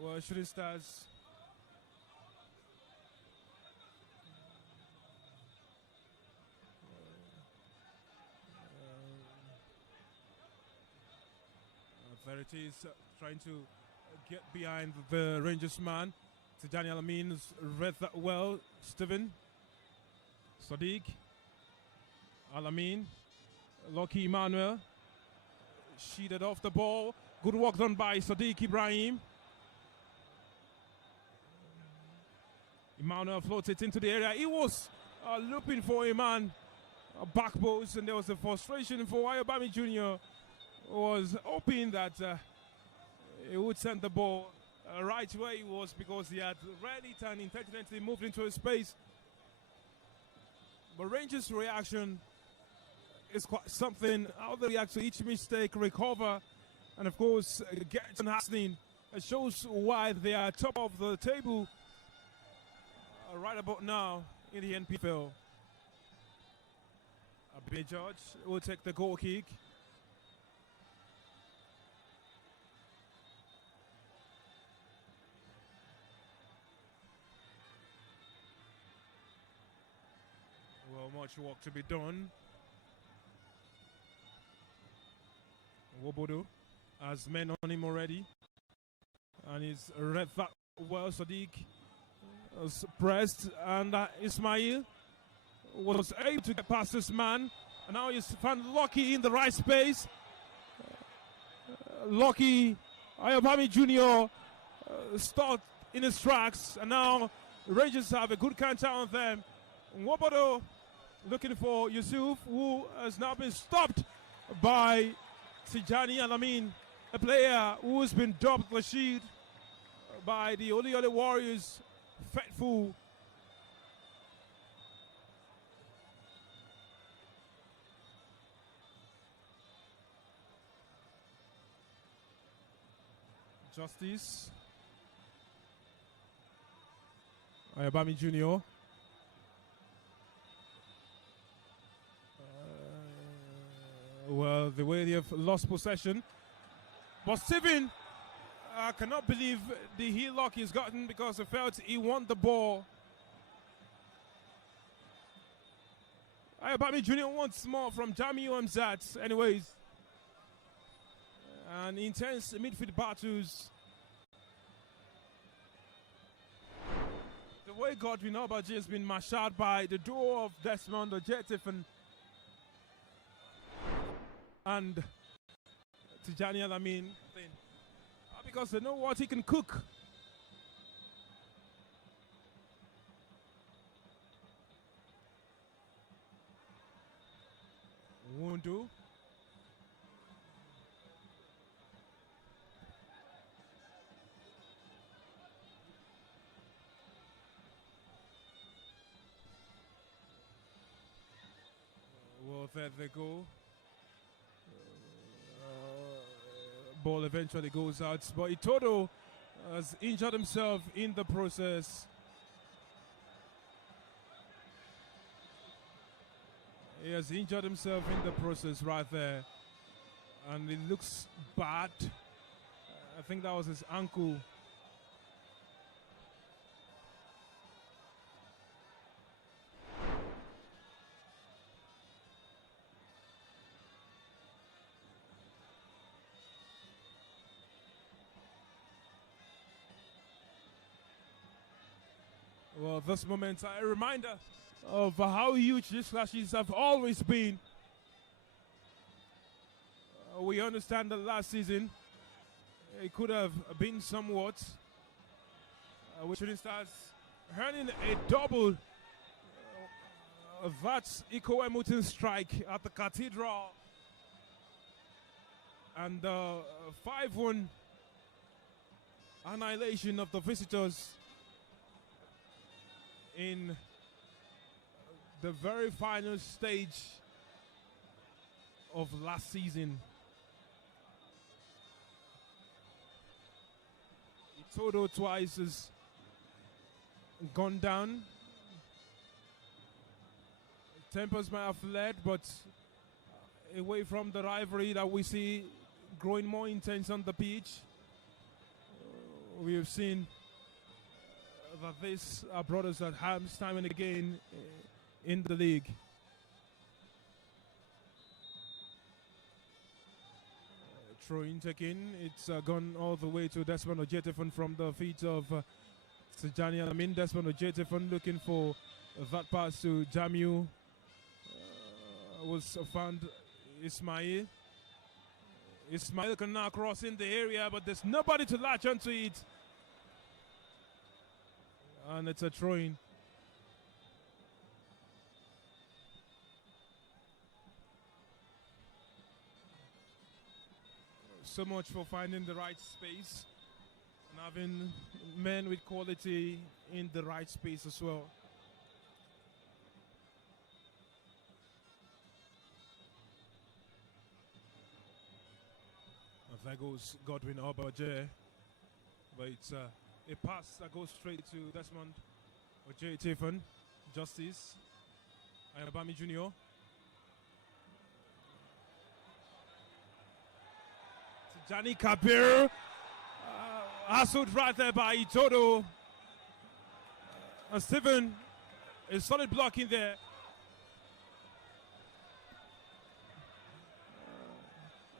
Well, Shooting Stars there it is, trying to get behind the Rangers man. Tijani Alamin's read that well. Steven Sadiq Alamin, Lucky Emmanuel, sheeted off the ball. Good work done by Sadiq Ibrahim. Emmanuel floats it into the area. He was looking for a man, a back post, and there was a frustration for Ayobami Jr. Was hoping that he would send the ball right where he was, because he had read it and intelligently moved into his space. But Rangers' reaction is quite something. How they react to each mistake, recover, and of course get on happening. It shows why they are top of the table right about now in the NPFL. Abbe George will take the goal kick. Well, much work to be done. Wobodo has men on him already. And he's read that well. Sadiq was pressed, and Ismail was able to get past this man. And now he's found Lucky in the right space. Lucky Ayobami Jr. Stopped in his tracks, and now Rangers have a good counter on them. Wobodo looking for Yusuf, who has now been stopped by Tijani Alamin, a player who has been dubbed Rashid by the Oli Oli Warriors faithful. Justice Ayabami Jr. Well, the way they have lost possession. But Steven cannot believe the heel lock he's gotten because he felt he won the ball. Ayabami Jr. wants more from Jamiu Amzat. Anyways, and intense midfield battles. The way Godwin Obaji has been mashed out by the duo of Desmond Ojetif and Tijani Alamin, because they know what he can cook. Wundu. Well, there they go. Ball eventually goes out, but Itodo has injured himself in the process. He has injured himself in the process right there, and it looks bad. I think that was his ankle. Well, this moment, a reminder of how huge these clashes have always been. We understand that last season it could have been somewhat. With Shooting Stars earning a double that's Iko Emutin strike at the Cathedral, and 5-1 annihilation of the visitors in the very final stage of last season. Itodo twice has gone down. Tempers might have fled, but away from the rivalry that we see growing more intense on the pitch. We have seen that these are brothers at harms time and again in the league. Throw-in taken. It's gone all the way to Desmond Ojetifon from the feet of Tijani Alamin. Desmond Ojetifon looking for that pass to Jamiu. Was found Ismail. Ismail can now cross in the area, but there's nobody to latch onto it. And it's a throw-in. So much for finding the right space and having men with quality in the right space as well. And there goes Godwin Obaje, but it's a pass that goes straight to Desmond Ojetifon. Justice Ayabami Jr. Tijani Kabir, hassled right there by Itodo. And Stephen, a solid block in there.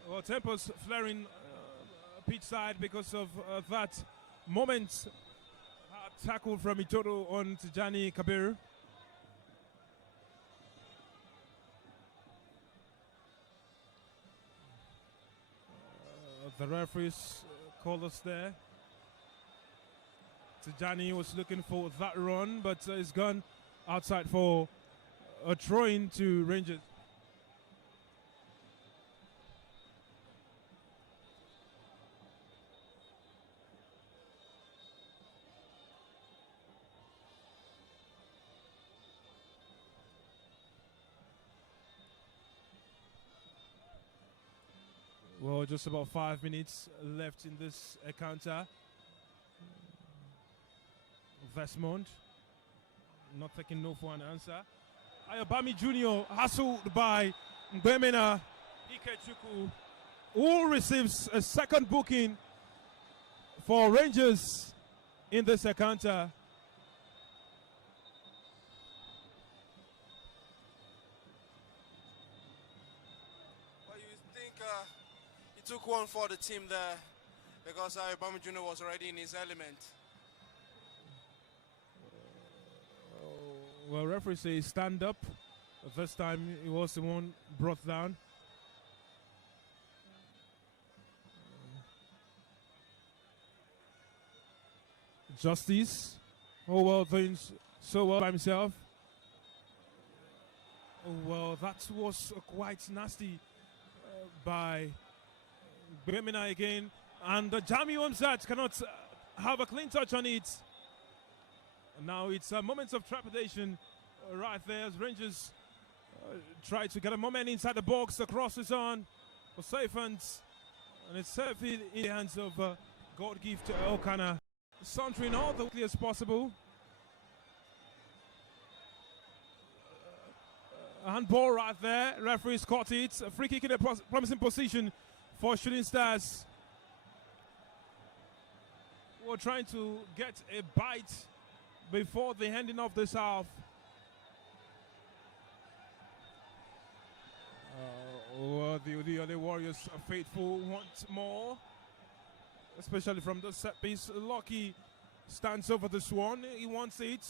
Well, tempers flaring pitch side because of that moment. Tackle from Itoto on Tijani Kabir. The referees called us there. Tijani was looking for that run, but it's gone outside for a throw-in to Rangers. Well, just about 5 minutes left in this encounter. Vesmond not taking no for an answer. Ayobami Jr. hustled by Mbemena Ikechukwu, who receives a second booking for Rangers in this encounter. Took one for the team there because Ayobami Jr. was already in his element. Well, referee says stand up. This time he was the one brought down. Justice. Oh, well, doing so well by himself. Oh, well, that was quite nasty by Bemina again, and Jami Wamsat cannot have a clean touch on it. Now it's moments of trepidation right there as Rangers try to get a moment inside the box. The cross is on for safe hands, and it's safe in the hands of God gift to Elkanah. Sauntering all the quickly as possible. A handball right there. Referee's caught it. A free kick in a promising position for Shooting Stars. We're trying to get a bite before the ending of this half. Well, the other Warriors are faithful, want more, especially from the set piece. Lucky stands over the Swan. He wants it.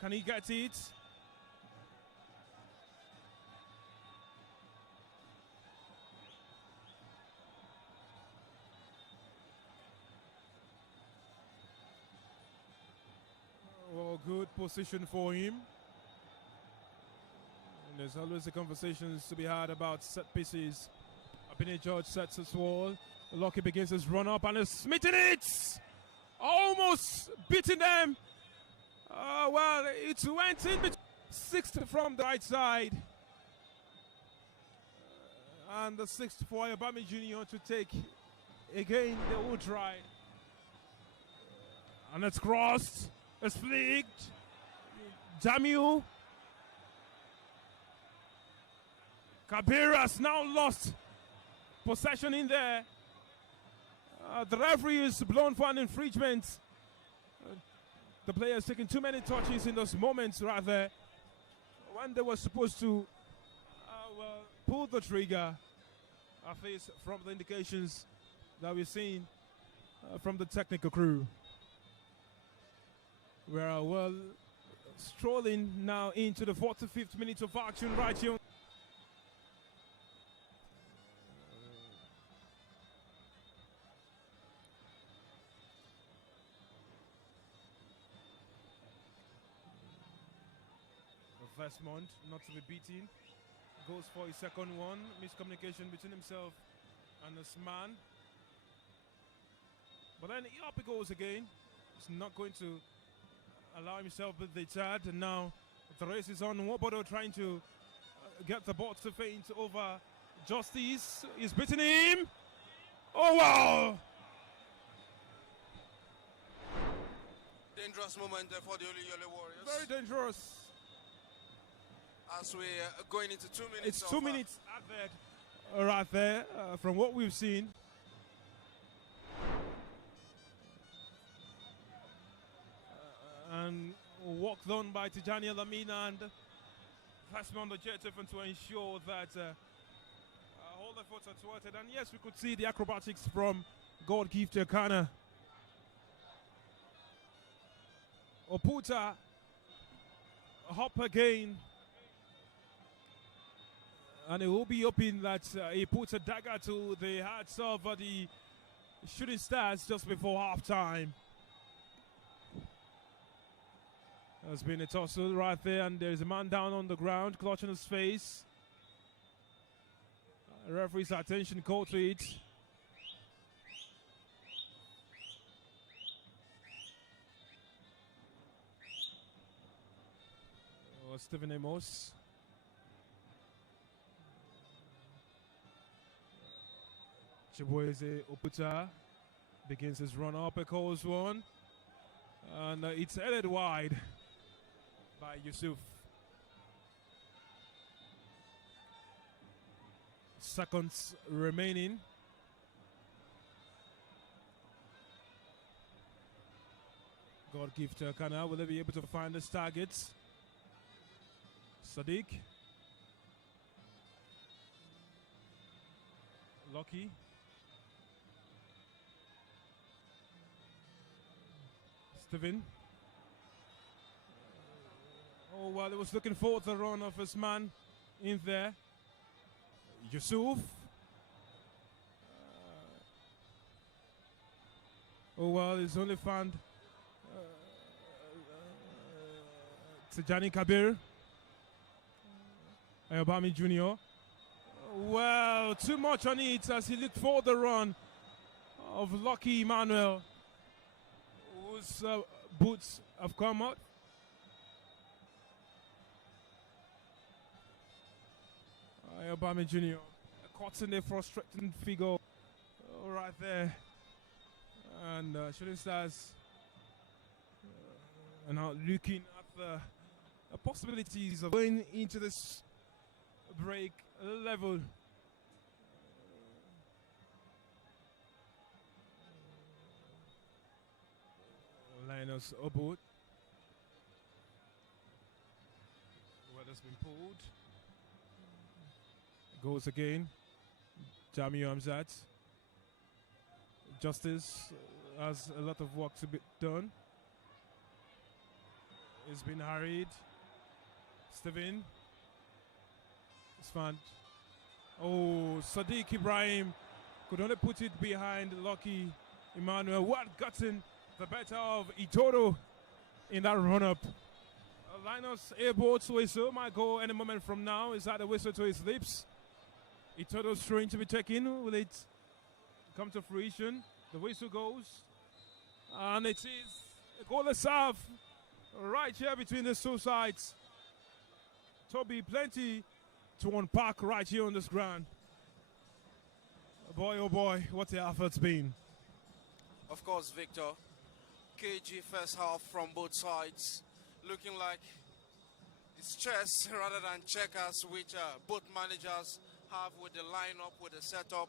Can he get it? Well, good position for him. And there's always the conversations to be had about set pieces. Abine George sets his wall. Lucky begins his run up and has smitten it! Almost beating them. Well, it went in between. Sixth from the right side. And the sixth for Ayobami Jr. to take. Again, they will try. And it's crossed. It's flicked. Jamiu. Kabir has now lost possession in there. The referee is blown for an infringement. The player is taking too many touches in those moments right there when they were supposed to pull the trigger. At least from the indications that we've seen from the technical crew. We are well strolling now into the 45th minute of action right here. Vesmond not to be beaten, goes for his second one. Miscommunication between himself and this man. But then up he goes again. He's not going to allow himself with the third, and now the race is on. Wobodo trying to get the ball to feint over Justice. He's beating him. Oh wow! Dangerous moment there for the Oluyole Warriors. Very dangerous. As we're going into 2 minutes. It's 2 minutes added right there from what we've seen. And walked on by Tijani Lamina and Fasman the jet to ensure that all All efforts are thwarted, and yes, we could see the acrobatics from goalkeeper Kana. Oputa hop again, and it will be hoping that he puts a dagger to the hearts of the Shooting Stars just before half time. There's been a tussle right there, and there's a man down on the ground clutching his face. Referee's attention called to it. Oh, Stephen Amos. Chibueze Oputa begins his run up, a calls one, and it's headed wide by Yusuf. Seconds remaining. Goalkeeper Kana, will they be able to find his targets? Sadiq. Lucky. Steven. Oh, well, he was looking forward to the run of his man in there. Yusuf. Oh, well, he's only found Tijani Kabir. Ayobami Jr. Well, too much on it as he looked for the run of Lucky Emmanuel, whose boots have come out. Ayobami Jr. caught in a frustrating figure right there. And Shooting Stars are now looking at the possibilities of going into this break level. Linus Obot. Weather's been pulled. Goes again. Jamiu Amzat. Justice has a lot of work to be done. It's been harried. Steven. It's found. Oh, Sadiq Ibrahim could only put it behind Lucky Emmanuel, who had gotten the better of Itoro in that run-up. Linus Abo's whistle might go any moment from now. Is that a whistle to his lips? Itoro's trying to be taken. Will it come to fruition? The whistle goes. And it is a goalless half right here between the two sides. Toby, plenty to unpack right here on this ground. Boy, oh boy, what the effort's been. Of course, Victor. KG first half from both sides. Looking like it's chess rather than checkers, which both managers have with the lineup, with the setup.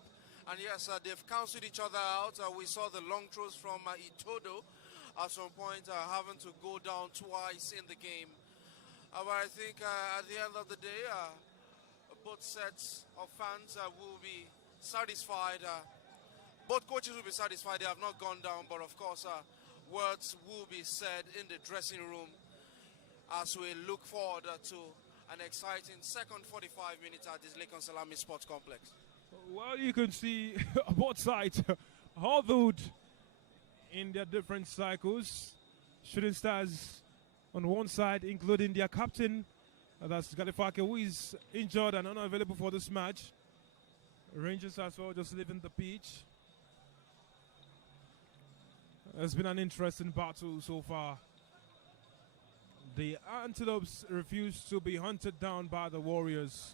And yes, they've cancelled each other out. We saw the long throws from Itodo at some point having to go down twice in the game. But I think at the end of the day, both sets of fans will be satisfied. Both coaches will be satisfied. They have not gone down, but of course, words will be said in the dressing room as we look forward to an exciting second 45 minutes at this Lakon Salami Sports Complex. Well, you can see both sides huddled in their different cycles. Shooting Stars on one side, including their captain, that's Galifake, who is injured and unavailable for this match. Rangers as well, just leaving the pitch. It's been an interesting battle so far. The Antelopes refuse to be hunted down by the Warriors.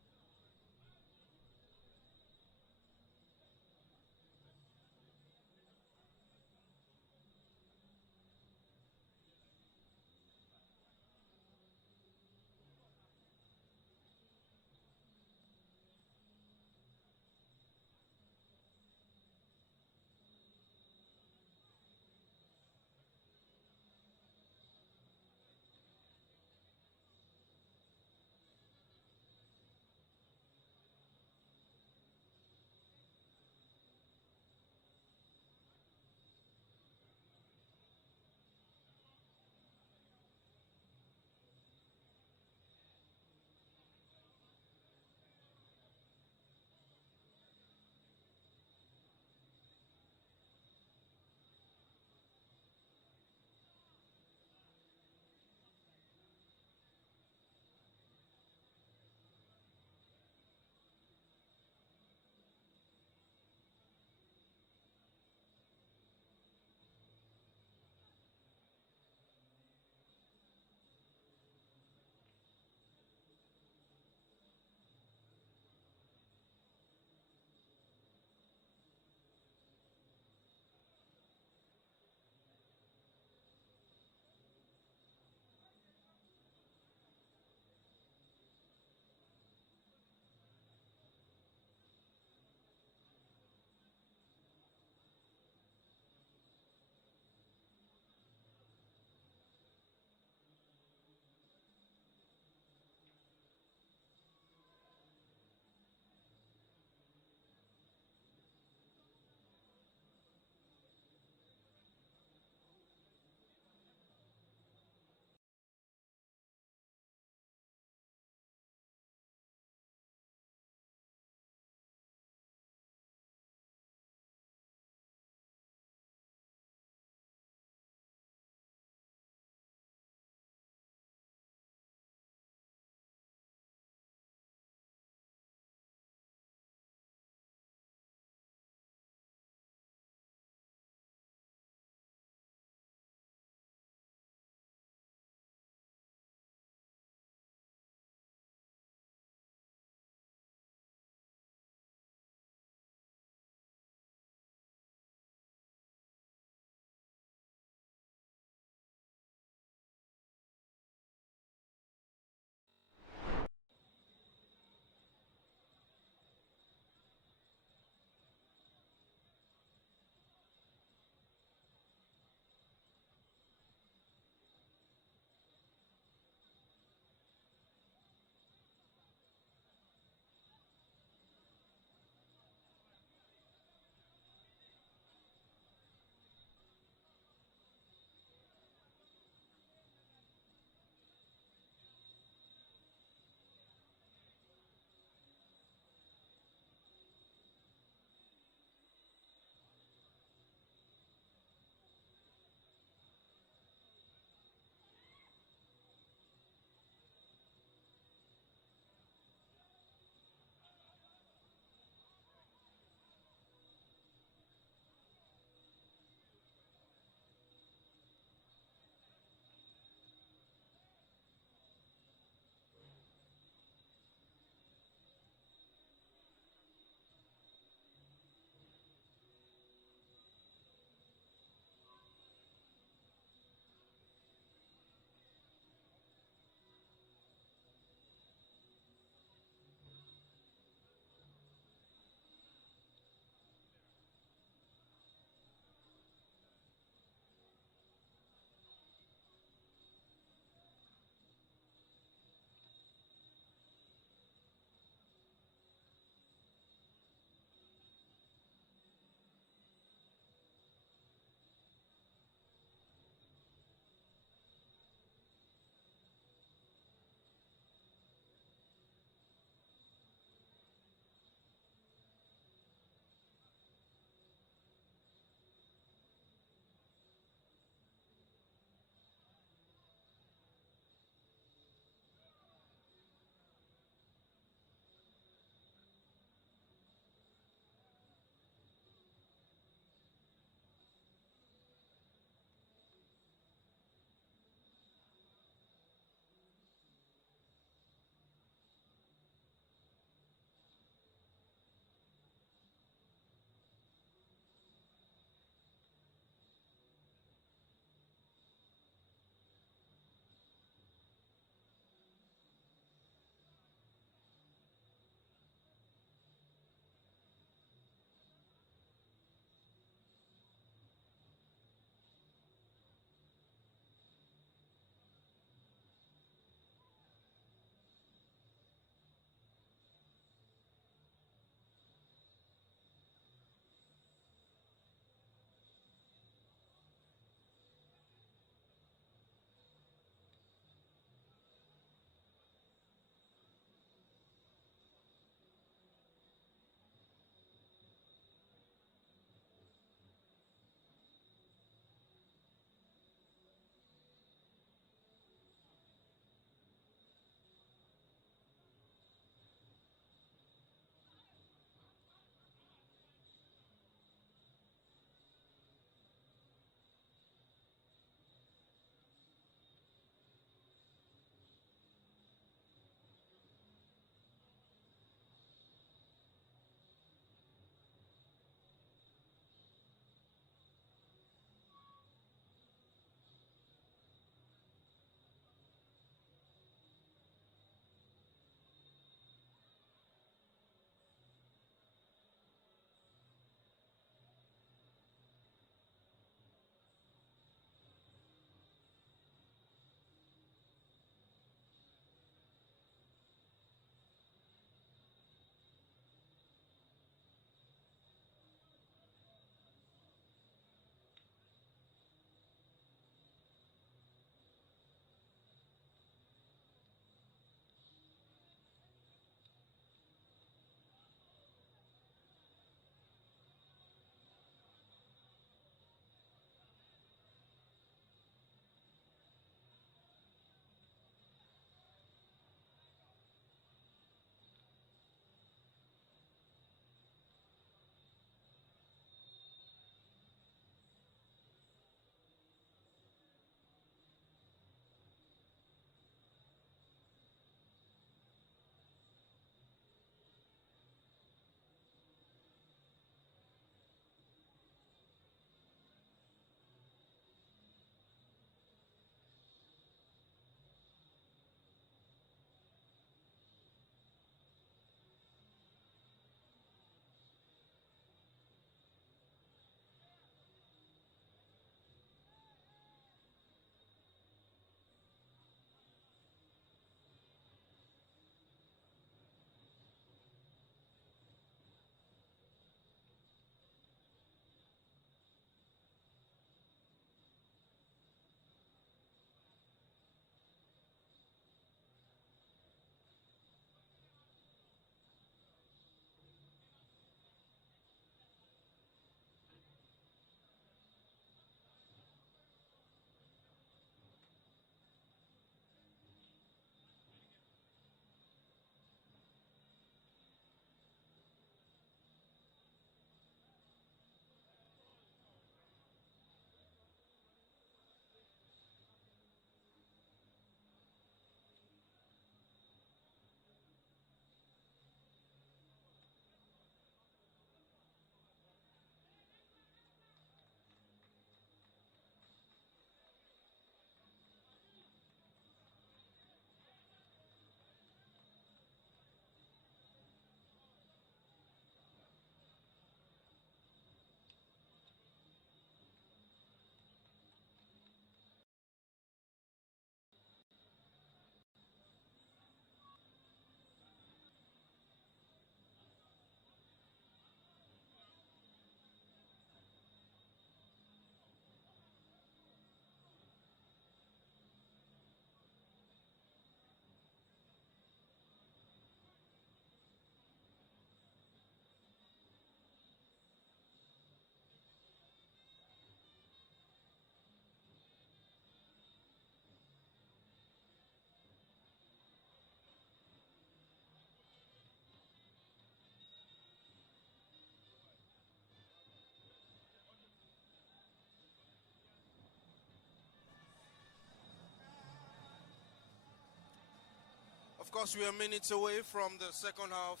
Of course, we are minutes away from the second half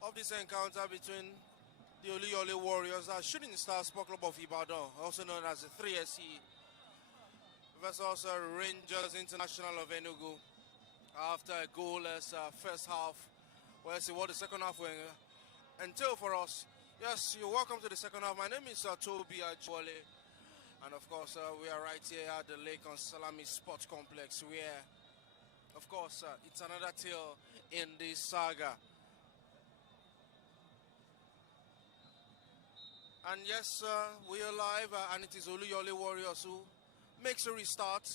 of this encounter between the Oluyole Warriors, Shooting Stars Sport Club of Ibadan, also known as the 3SE, versus Rangers International of ENUGU. After a goalless first half, we'll see what the second half will entail for us. Yes, you're welcome to the second half. My name is Toby Ajwale, and of course, we are right here at the Lake on Salami Sports Complex, where, of course, it's another tale in this saga. And yes, we are live, and it is Oluyole Warriors who makes a restart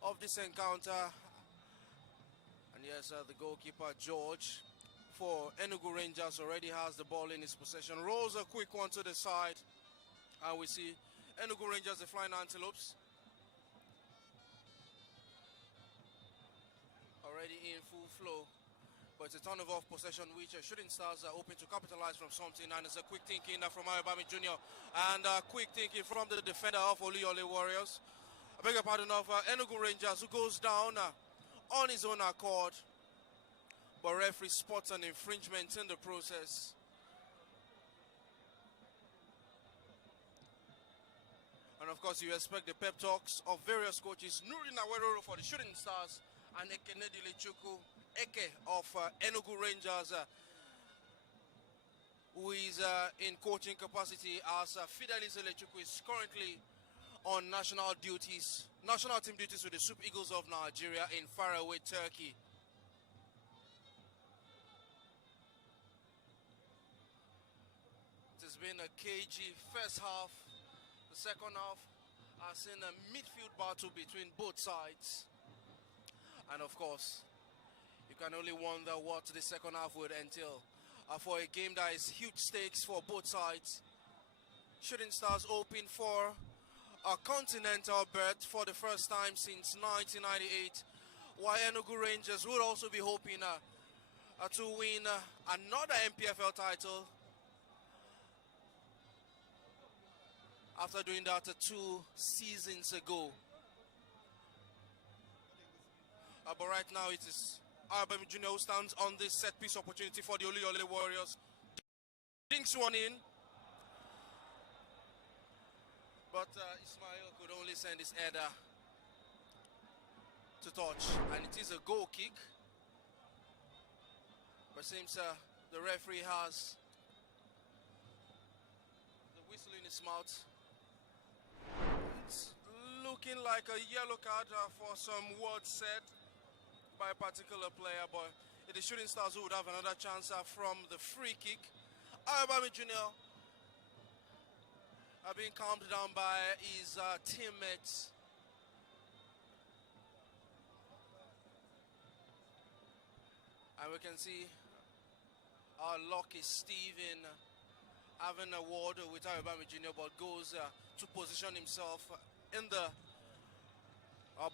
of this encounter. And yes, the goalkeeper, George, for ENUGU Rangers already has the ball in his possession. Rolls a quick one to the side, and we see ENUGU Rangers, the Flying Antelopes, already in full flow. But it's a turnover of possession which Shooting Stars are open to capitalize from something, and it's a quick thinking from Ayobami Jr. and quick thinking from the defender of Oluyole Warriors. I beg your pardon, of ENUGU Rangers, who goes down on his own accord, but referee spots an infringement in the process. And of course, you expect the pep talks of various coaches. Nurin Aweroro for the Shooting Stars and Ekene Dilichukwu Eke of ENUGU Rangers, who is in coaching capacity, as Fidelis Elechukwu is currently on national team duties with the Super Eagles of Nigeria in faraway Turkey. It has been a cagey first half. The second half has seen a midfield battle between both sides. And of course, you can only wonder what the second half would entail for a game that is huge stakes for both sides. Shooting Stars hoping for a continental berth for the first time since 1998, while ENUGU Rangers would also be hoping to win another NPFL title after doing that 2 seasons ago. But right now it is Ayobami Jr. who stands on this set-piece opportunity for the Oluyole Warriors. Dinks one in. But Ismail could only send his header to touch. And it is a goal kick. But it seems the referee has the whistle in his mouth. It's looking like a yellow card for some words said by a particular player, but it is Shooting Stars who would have another chance from the free kick. Ayobami Jr. Being calmed down by his teammates. And we can see our lucky Steven having a word with Ayobami Jr., but goes to position himself in the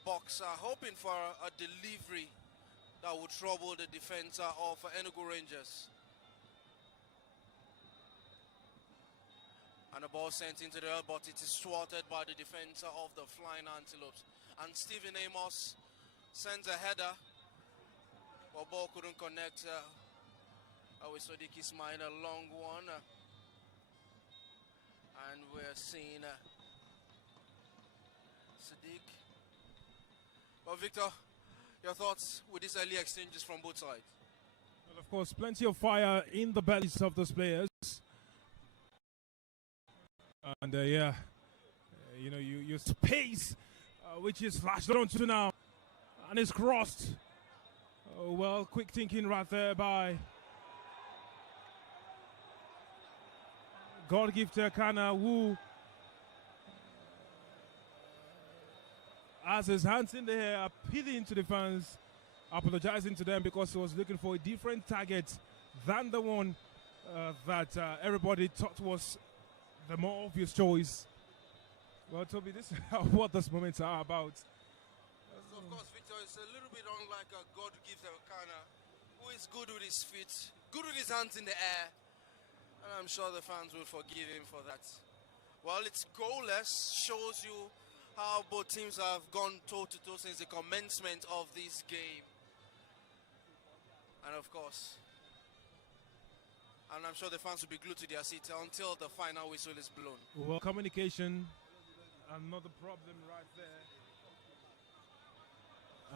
box, hoping for a delivery that would trouble the defender of ENUGU Rangers. And the ball sent into the air, but it is thwarted by the defender of the Flying Antelopes. And Stephen Amos sends a header, but ball couldn't connect with Sadiq Ismail, a long one. And we're seeing Sadiq. Well, Victor, your thoughts with these early exchanges from both sides? Well, of course, plenty of fire in the bellies of those players. And yeah, you know, your space, which is flashed onto now, and it's crossed. Well, quick thinking right there by God-gifted Kana, who has his hands in the air, appealing to the fans, apologizing to them because he was looking for a different target than the one that everybody thought was the more obvious choice. Well, Toby, this is what those moments are about. So of course, Victor is a little bit unlike a God-gifted Kana, who is good with his feet, good with his hands in the air, and I'm sure the fans will forgive him for that. Well, it's goalless, shows you how both teams have gone toe-to-toe since the commencement of this game. And of course, and I'm sure the fans will be glued to their seats until the final whistle is blown. Well, communication, another problem right there.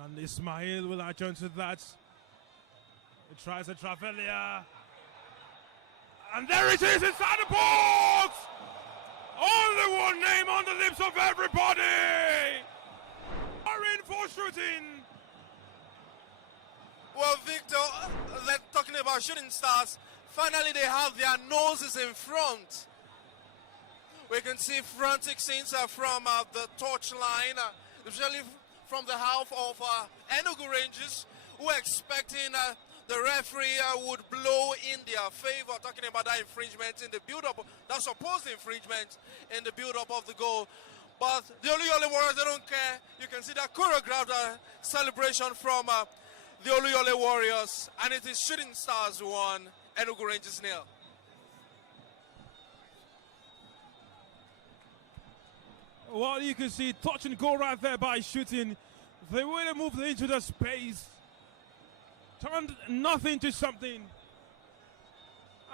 And Ismail will adjourn to that. He tries a Travelia. And there it is inside the box! Only one name on the lips of everybody! Are in for shooting. Well, Victor, talking about shooting stars, finally they have their noses in front. We can see frantic scenes from the touchline, especially from the half of ENUGU Rangers, who are expecting the referee would blow in their favor, talking about that infringement in the build-up, that supposed infringement in the build-up of the goal. But the Oluyole Warriors, they don't care. You can see that choreographed celebration from the Oluyole Warriors, and it is Shooting Stars 1, ENUGU Rangers 0. Well, you can see touch and go right there by shooting. The way they moved into the space turned nothing to something.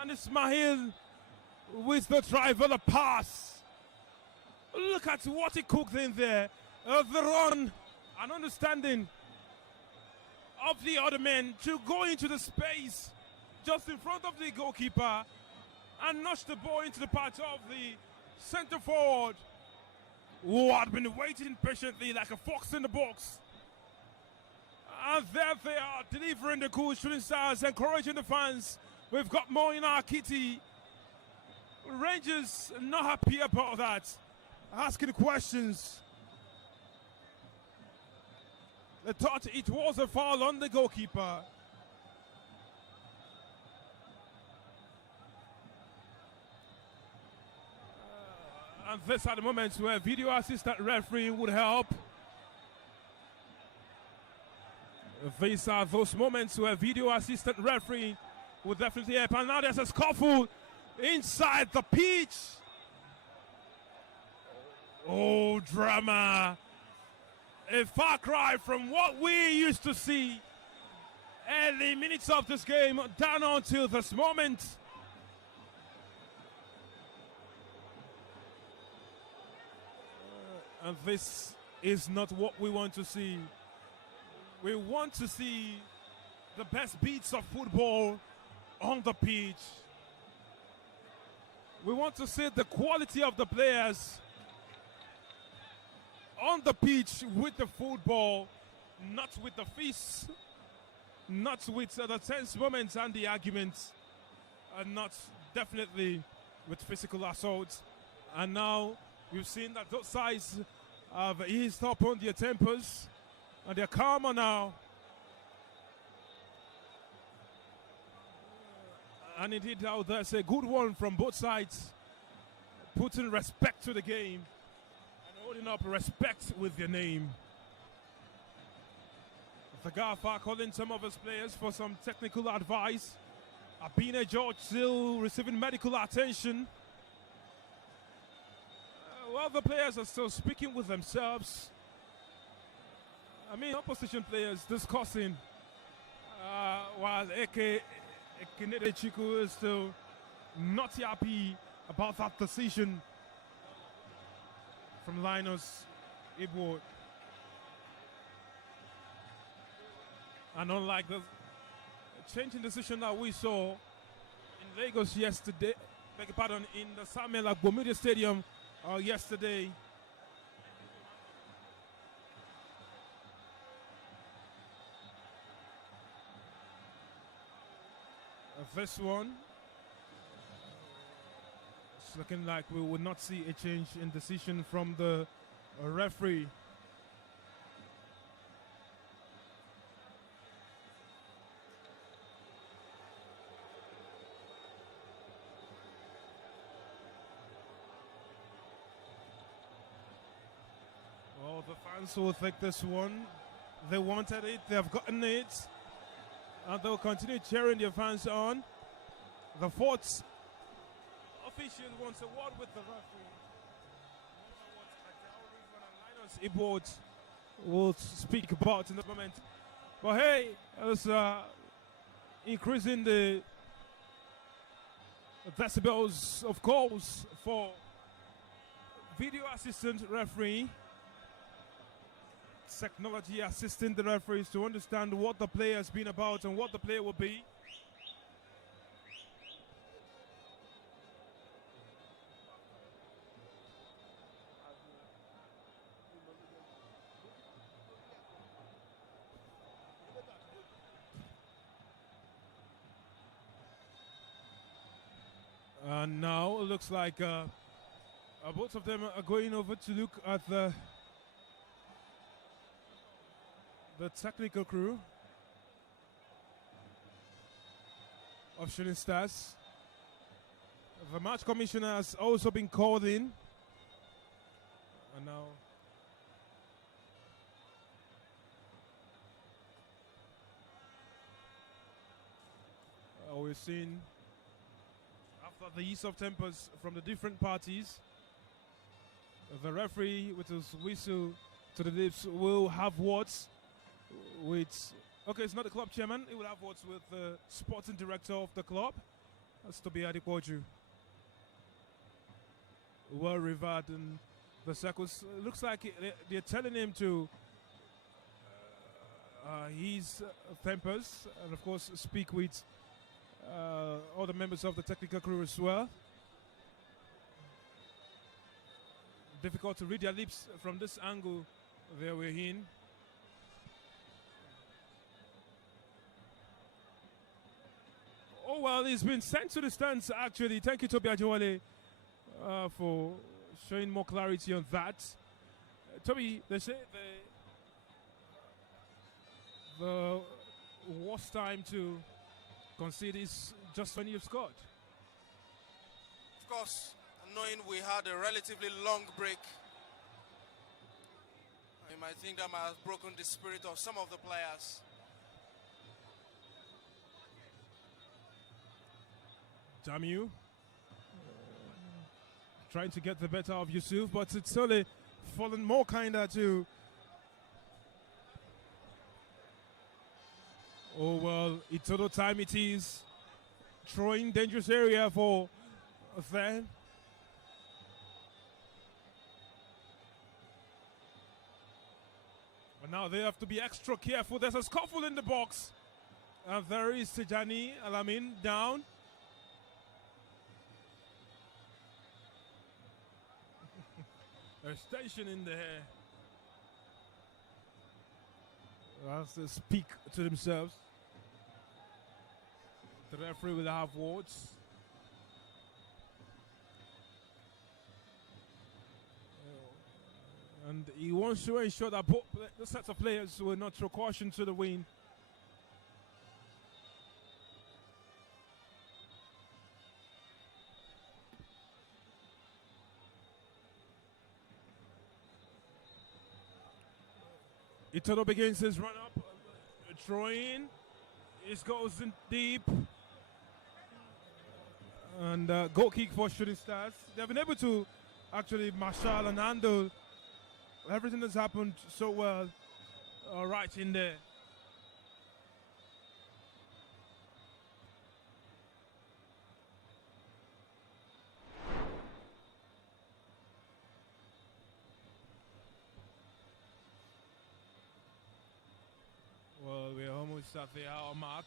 And Ismail with the triangular pass. Look at what he cooked in there. The run and understanding of the other men to go into the space just in front of the goalkeeper and notch the ball into the path of the centre forward, who had been waiting patiently like a fox in the box. And there they are, delivering the cool Shooting Stars, encouraging the fans. We've got more in our kitty. Rangers not happy about that, asking questions. They thought it was a foul on the goalkeeper. And these are the moments where video assistant refereeing would help. These are those moments where video assistant refereeing would definitely help. And now there's a scuffle inside the pitch. Oh, drama. A far cry from what we used to see early minutes of this game down until this moment. And this is not what we want to see. We want to see the best beats of football on the pitch. We want to see the quality of the players on the pitch with the football, not with the fists, not with the tense moments and the arguments, and not definitely with physical assault. And now we've seen that those sides have eased up on their tempers, and they're calmer now. And indeed, now there's a good one from both sides, putting respect to the game and holding up respect with their name. The Gaffer calling some of his players for some technical advice. Abine George still receiving medical attention. Well, the players are still speaking with themselves. I mean, opposition players discussing while Ekenede Chiku is still not happy about that decision from Linus Ibwood. And unlike the changing decision that we saw in Lagos yesterday, in the Samuel Agbomedia Stadium yesterday, this one, it's looking like we will not see a change in decision from the referee. Well, the fans will take this one. They wanted it, they have gotten it. And they'll continue cheering their fans on. The fourth official wants a word with the referee. Linus Ibwood will speak about in the moment. But hey, increasing the decibels of calls for video assistant referee. Technology assisting the referees to understand what the player has been about and what the player will be. And now it looks like both of them are going over to look at the technical crew of Shooting Stars. The match commissioner has also been called in. And now we're seeing, after the use of tempers from the different parties, the referee with his whistle to the lips will have words with, okay, it's not the club chairman, he will have words with the sporting director of the club. That's Toby Adepoju. Well revered in the circles. Looks like they're telling him to ease tempers and of course speak with all the members of the technical crew as well. Difficult to read their lips from this angle there we're in. Oh well, he's been sent to the stands actually. Thank you, Toby Ajewale, for showing more clarity on that. Toby, they say the worst time to concede is just when you've scored. Of course, knowing we had a relatively long break, you might think that might have broken the spirit of some of the players. Jamiu trying to get the better of Yusuf, but it's only fallen more kinder to. Oh well, it's total time it is. Throwing dangerous area for them. But now they have to be extra careful. There's a scuffle in the box. And there is Tijani Alamin down. There's tension in the air. As they speak to themselves. The referee will have words. And he wants to ensure that both the sets of players will not throw caution to the wind. Itono begins his run up, throwing. It goes in deep. And goal kick for Shooting Stars. They've been able to actually marshal and handle everything that's happened so well right in there. Well, we're almost at the hour mark.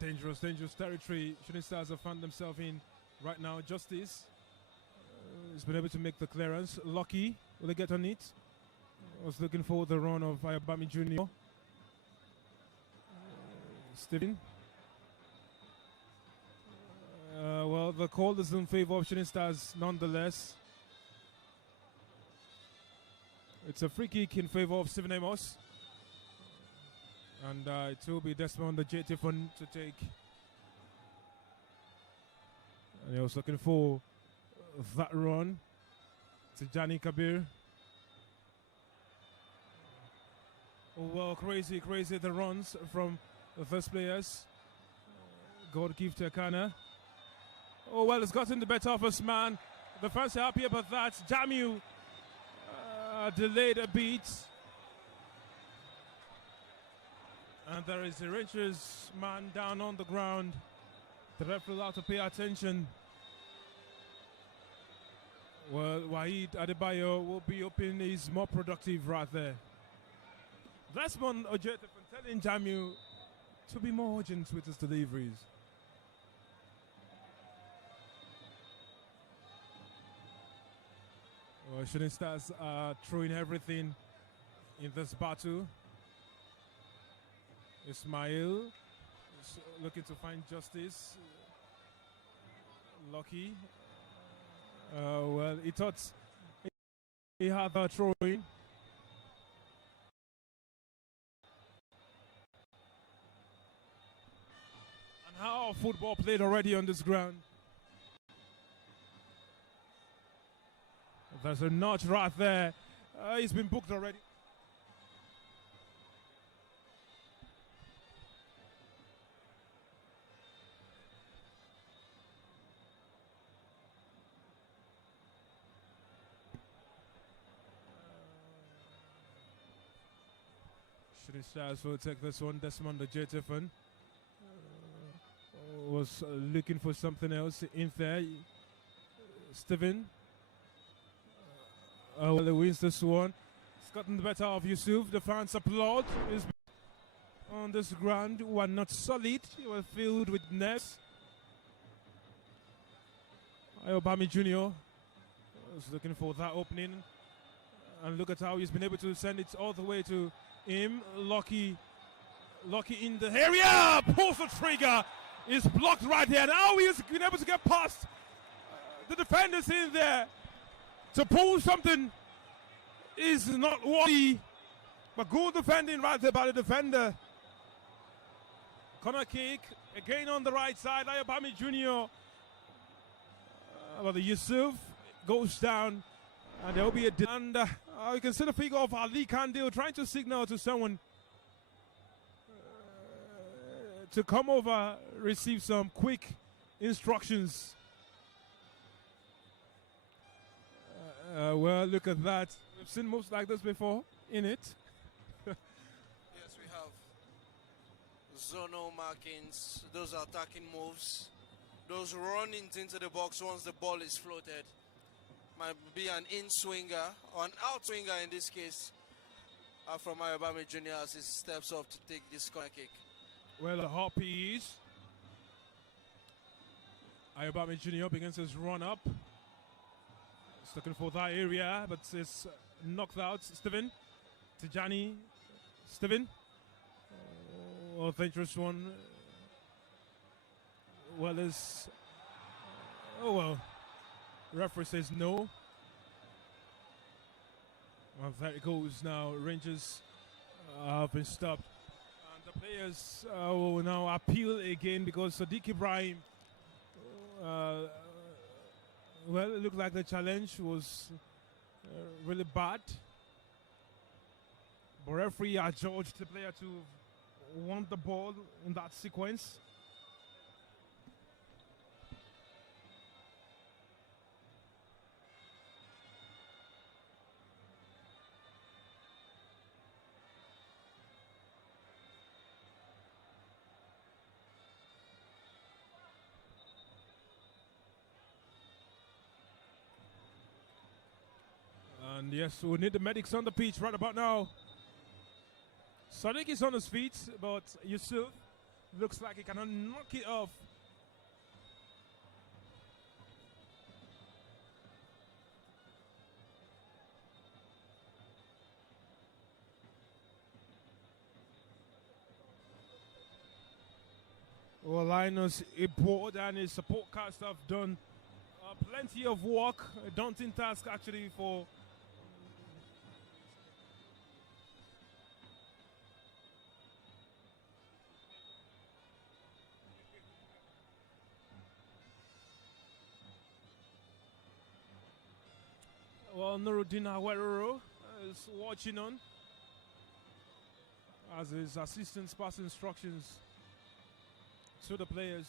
Dangerous, dangerous territory Shooting Stars have found themselves in right now. Justice has been able to make the clearance. Lucky, will they get on it? Was looking for the run of Ayabami Jr. Stephen. Well, the call is in favor of Shooting Stars nonetheless. It's a free kick in favor of Stephen Amos. And it will be Desmond the JT to take. And he was looking for that run. Tijani Kabir. Oh, well, crazy the runs from the first players. God give to Akana. Oh, well, it's gotten the better of us, man. The fans are happy about that. Jamiu delayed a beat. And there is a Rangers man down on the ground. The referee will have to pay attention. Well, Waheed Adebayo will be open. He's more productive right there. Desmond Ojetefon telling Jamu to be more urgent with his deliveries. Well, Shooting Stars are throwing everything in this battle. Ismail is looking to find justice. Lucky. Well, he thought he had a throw in. And how football played already on this ground. There's a notch right there. He's been booked already. Shooting Stars will take this one. Desmond Ojetefon was looking for something else in there. Steven. Well, he wins this one. It's gotten the better of Yusuf. The fans applaud. Is on this ground. Were not solid. They were filled with nerves. Ayobami Jr. was looking for that opening. And look at how he's been able to send it all the way to him. Lucky in the area. Pulls the trigger. Is blocked right here. Now he's been able to get past the defenders in there. To pull something is not worthy, but good defending right there by the defender. Corner kick again on the right side. Ayobami Jr. But the Yusuf goes down, and there will be a. And you can see the figure of Ali Kandil trying to signal to someone to come over, receive some quick instructions. Well, look at that. We've seen moves like this before, in it. Yes, we have zonal markings. Those are attacking moves. Those runnings into the box once the ball is floated. Might be an in-swinger or an out-swinger in this case from Ayobami Jr. as he steps up to take this corner kick. Well, the Harpies. Ayobami Jr. begins his run up. He's looking for that area, but it's knocked out. Steven. Tijani. Steven. Oh, dangerous one. Well, it's. Oh, well. Referee says no. Well, there it goes now. Rangers have been stopped. And the players will now appeal again because Sadiq Ibrahim. Well, it looked like the challenge was really bad. But referee adjudged the player to want the ball in that sequence. And yes, we need the medics on the pitch right about now. Sadiq is on his feet, but Yusuf looks like he cannot knock it off. Well, Linus Ibord and his support cast have done plenty of work, a daunting task actually for Nuruddin Aguero is watching on as his assistants pass instructions to the players.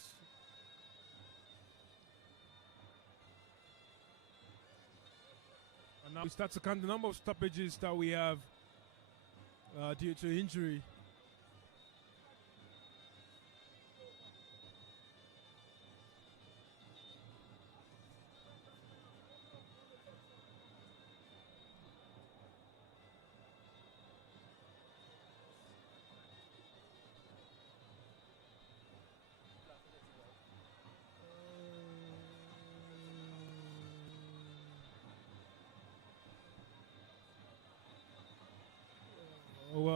And now we start to count the number of stoppages that we have due to injury.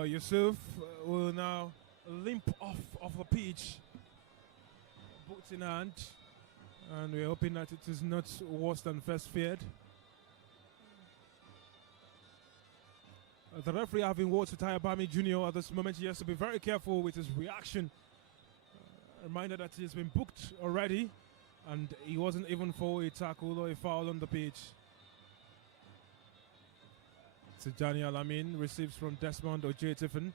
Well, Yusuf will now limp off the pitch, boots in hand, and we're hoping that it is not worse than first feared. The referee having words with Ayabami Jr. at this moment. He has to be very careful with his reaction. Reminder that he has been booked already, and he wasn't even for a tackle or a foul on the pitch. Tijani Alamin receives from Desmond Ojetifin.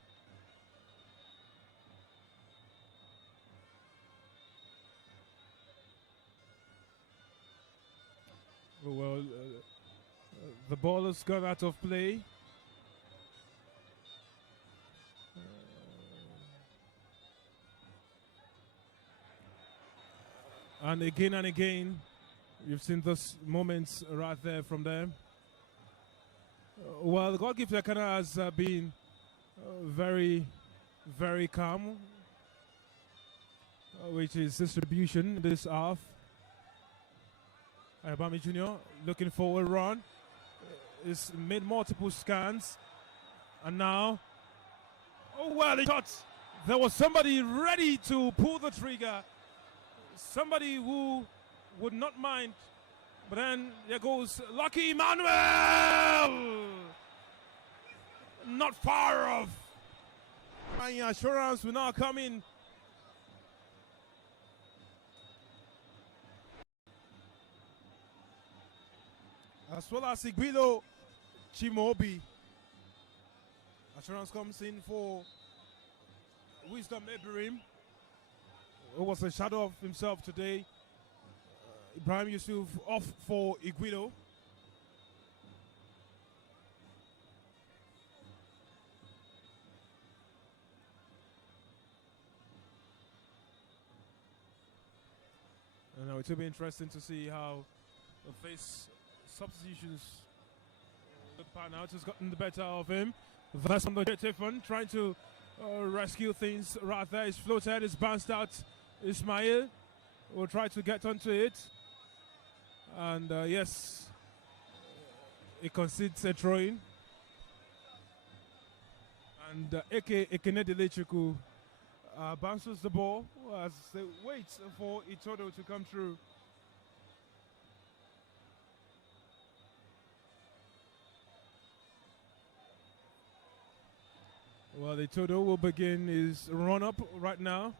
Well, the ball has gone out of play. And again, you've seen those moments right there from them. Well, the goalkeeper Kana has been very, very calm, which is distribution this half. Ayabami Jr. looking for a run. He's made multiple scans. And now, oh well, he shot. There was somebody ready to pull the trigger. Somebody who would not mind. But then there goes Lucky Emmanuel. Not far off. My assurance will now come in. As well as Iguido Chimobi. Assurance comes in for Wisdom Ibrahim, who was a shadow of himself today. Ibrahim Yusuf off for Iguido. And now it will be interesting to see how the face substitutions pan out. Has gotten the better of him. That's from the Tiffin trying to rescue things right there. His floated, is bounced out. Ismail will try to get onto it. And yes, he concedes a throw-in. And Eke Ekenedelechuku bounces the ball as they wait for Itodo to come through. Well, the Itodo will begin his run-up right now.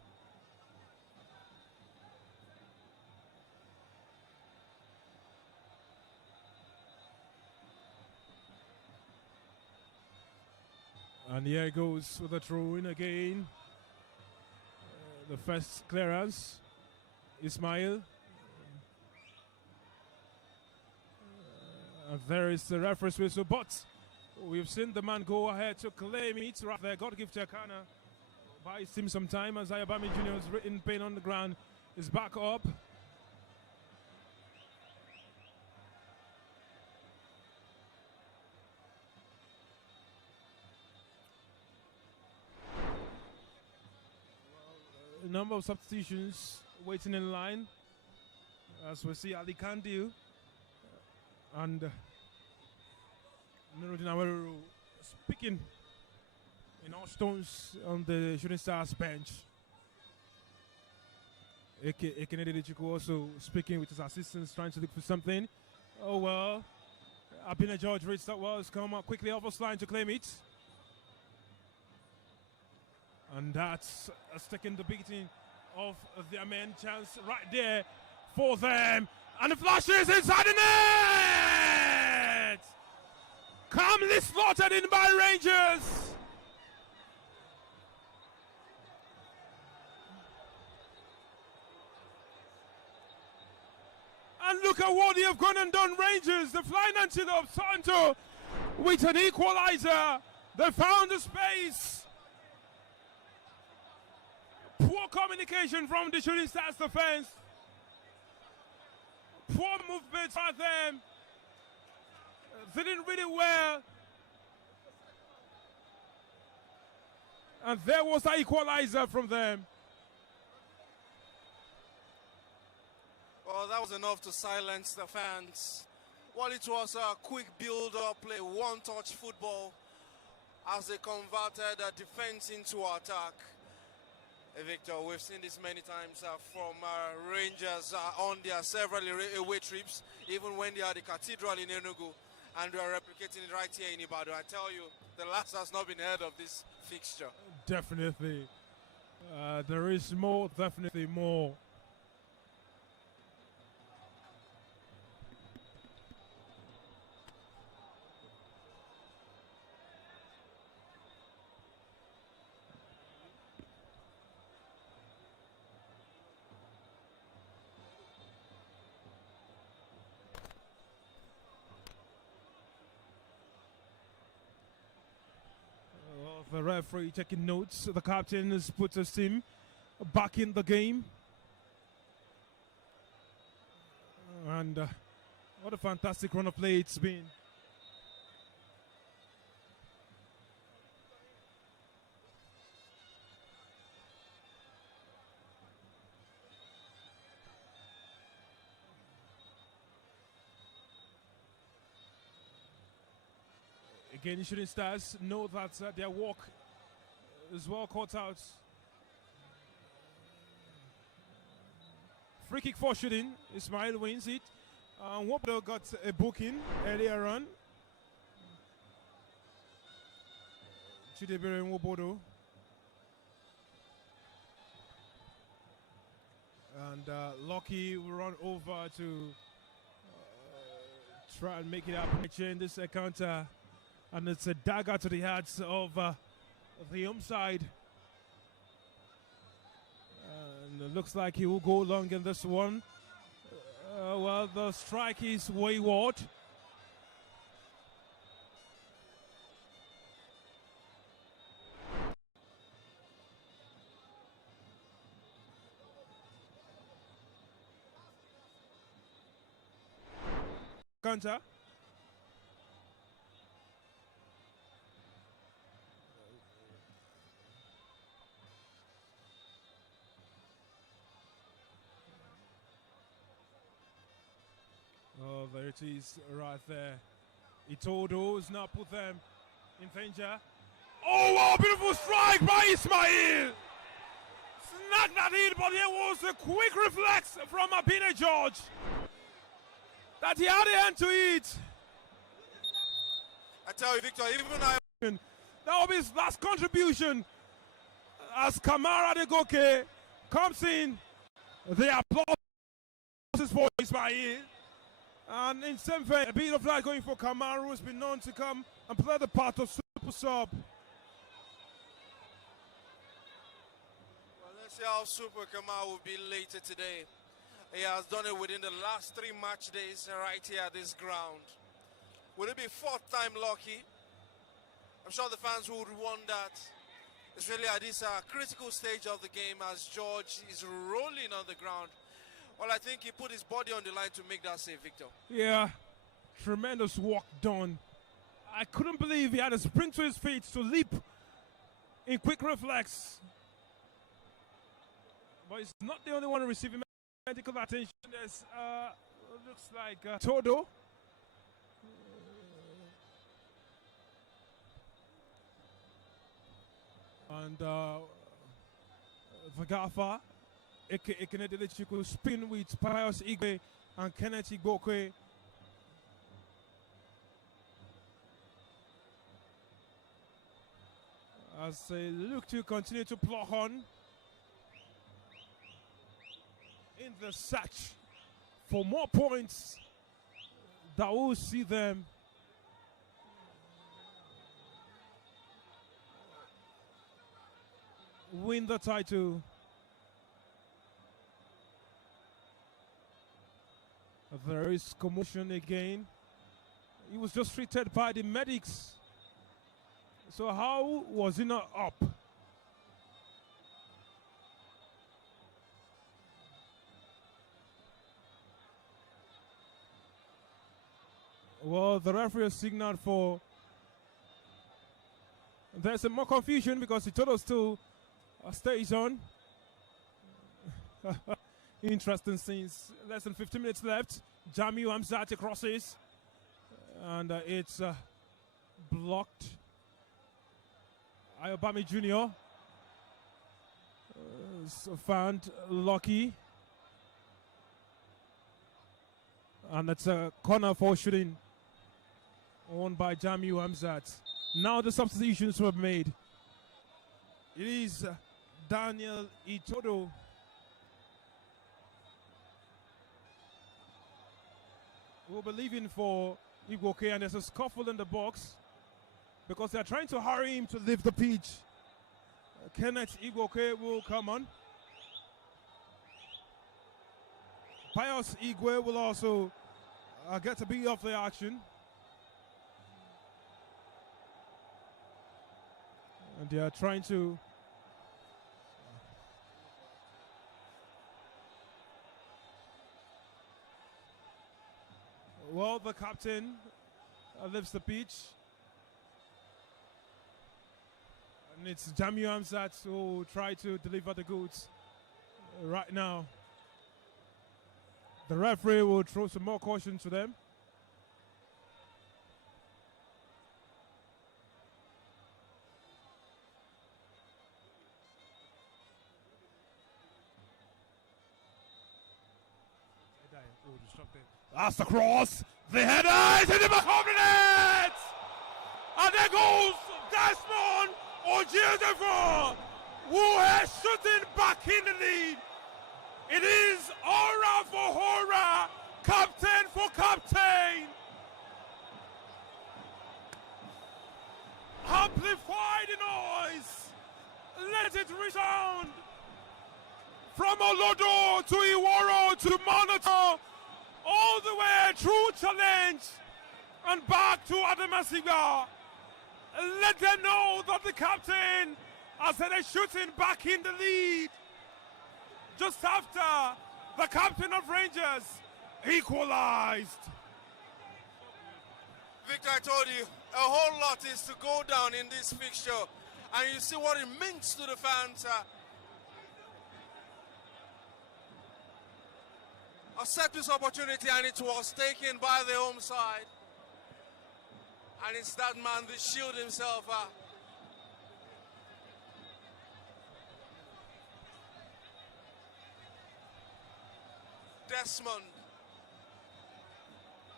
And here he goes with a throw-in again. The first clearance, Ismail. And there is the referee's whistle, but we've seen the man go ahead to claim it right there. God give Tekana. Buys him some time as Ayabami Jr. is written pain on the ground. Is back up. A number of substitutions waiting in line as we see Ali Kandiu and Nuruddin Aweru speaking in all stones on the Shooting Stars bench. Ekenedi Chiku also speaking with his assistants trying to look for something. Oh well, Abina George reached that well, has come up quickly off the line to claim it. And that's taken the beating of their men. Chance right there for them. And the flashes inside the net! Calmly slaughtered in by Rangers. And look at what they have gone and done, Rangers. The flying antelope Santo with an equalizer. They found the space. Poor communication from the Shooting Stars defense. Poor movement by them. They didn't really well. And there was the equalizer from them. Well, that was enough to silence the fans. Well, it was a quick build-up play, one-touch football. as they converted defense into attack. Victor, we've seen this many times from Rangers on their several away trips, even when they are the Cathedral in ENUGU, and we are replicating it right here in Ibadan. I tell you, the last has not been heard of this fixture. Definitely. There is more, definitely more. The referee taking notes. The captain has put his team back in the game. And what a fantastic run of play it's been. Again, the Shooting Stars know that their work is well caught out. Free kick for Shooting. Ismail wins it. Wobdo got a booking earlier on. Chidebere Wobodo. And Lucky will run over to try and make it happen. In this counter. And it's a dagger to the hearts of the home side. And it looks like he will go long in this one. Well, the strike is wayward. Counter. Oh, there it is, right there. Itodo's now put them in danger. Oh, wow, beautiful strike by Ismail! Snagged that in, but there was a quick reflex from Abine George that he had a hand to it. I tell you, Victor, That will be his last contribution as Kamara Degoke comes in. The applause is for Ismail. And in same vein, a bit of light going for Kamaru, who's been known to come and play the part of super sub. Well, let's see how Super Kamaru will be later today. He has done it within the last 3 match days right here at this ground. Will it be 4th time lucky? I'm sure the fans would want that, especially at this critical stage of the game as George is rolling on the ground. Well, I think he put his body on the line to make that save, Victor. Yeah, tremendous work done. I couldn't believe he had a sprint to his feet to leap in quick reflex. But he's not the only one receiving medical attention. There's, looks like Todo. And Vagafa. Ekenedele could spin with Pius Igwe and Kenneth Igbokwe. As they look to continue to plow on in the search for more points that will see them win the title. There is commotion again. He was just treated by the medics. So how was he not up? Well, the referee has signaled for. There's some more confusion because he told us to stays on. Interesting scenes. Less than 15 minutes left. Jamiu Hamzat crosses. And it's blocked Ayobami Jr. Found lucky. And it's a corner for shooting owned by Jamiu Hamzat. Now the substitutions were made. It is Daniel Itodo who will be leaving for Igwoke, and there's a scuffle in the box because they're trying to hurry him to leave the pitch. Kenneth Igwoke will come on. Pius Igwe will also get to be off the action. And they are trying to well, the captain leaves the pitch. And it's Jamiu Hamzat who try to deliver the goods right now. The referee will throw some more caution to them. That's the cross. The header is in the back of the net. And there goes Desmond Ojedevo, who is shooting back in the lead. It is aura for horror, captain for captain. Amplify the noise. Let it resound. From Olodo to Iworo to Monitor, all the way through challenge and back to Adamasiga. Let them know that the captain has had a shooting back in the lead. Just after the captain of Rangers equalized. Victor, I told you, a whole lot is to go down in this fixture. And you see what it means to the fans. A set-piece opportunity, and it was taken by the home side. And it's that man, the Shield himself. Desmond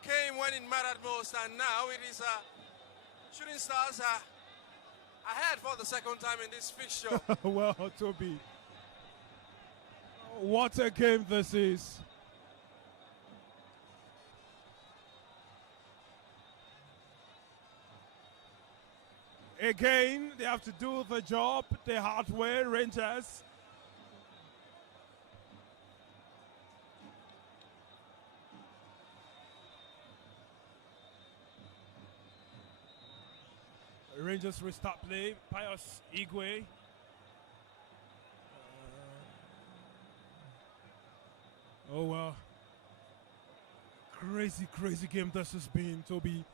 came when it mattered most, and now it is Shooting Stars ahead for the second time in this fixture. Well, Toby, what a game this is. Again, they have to do the job the hard way, Rangers. Rangers restart play. Pius Igwe. Oh well. Crazy game this has been, Toby.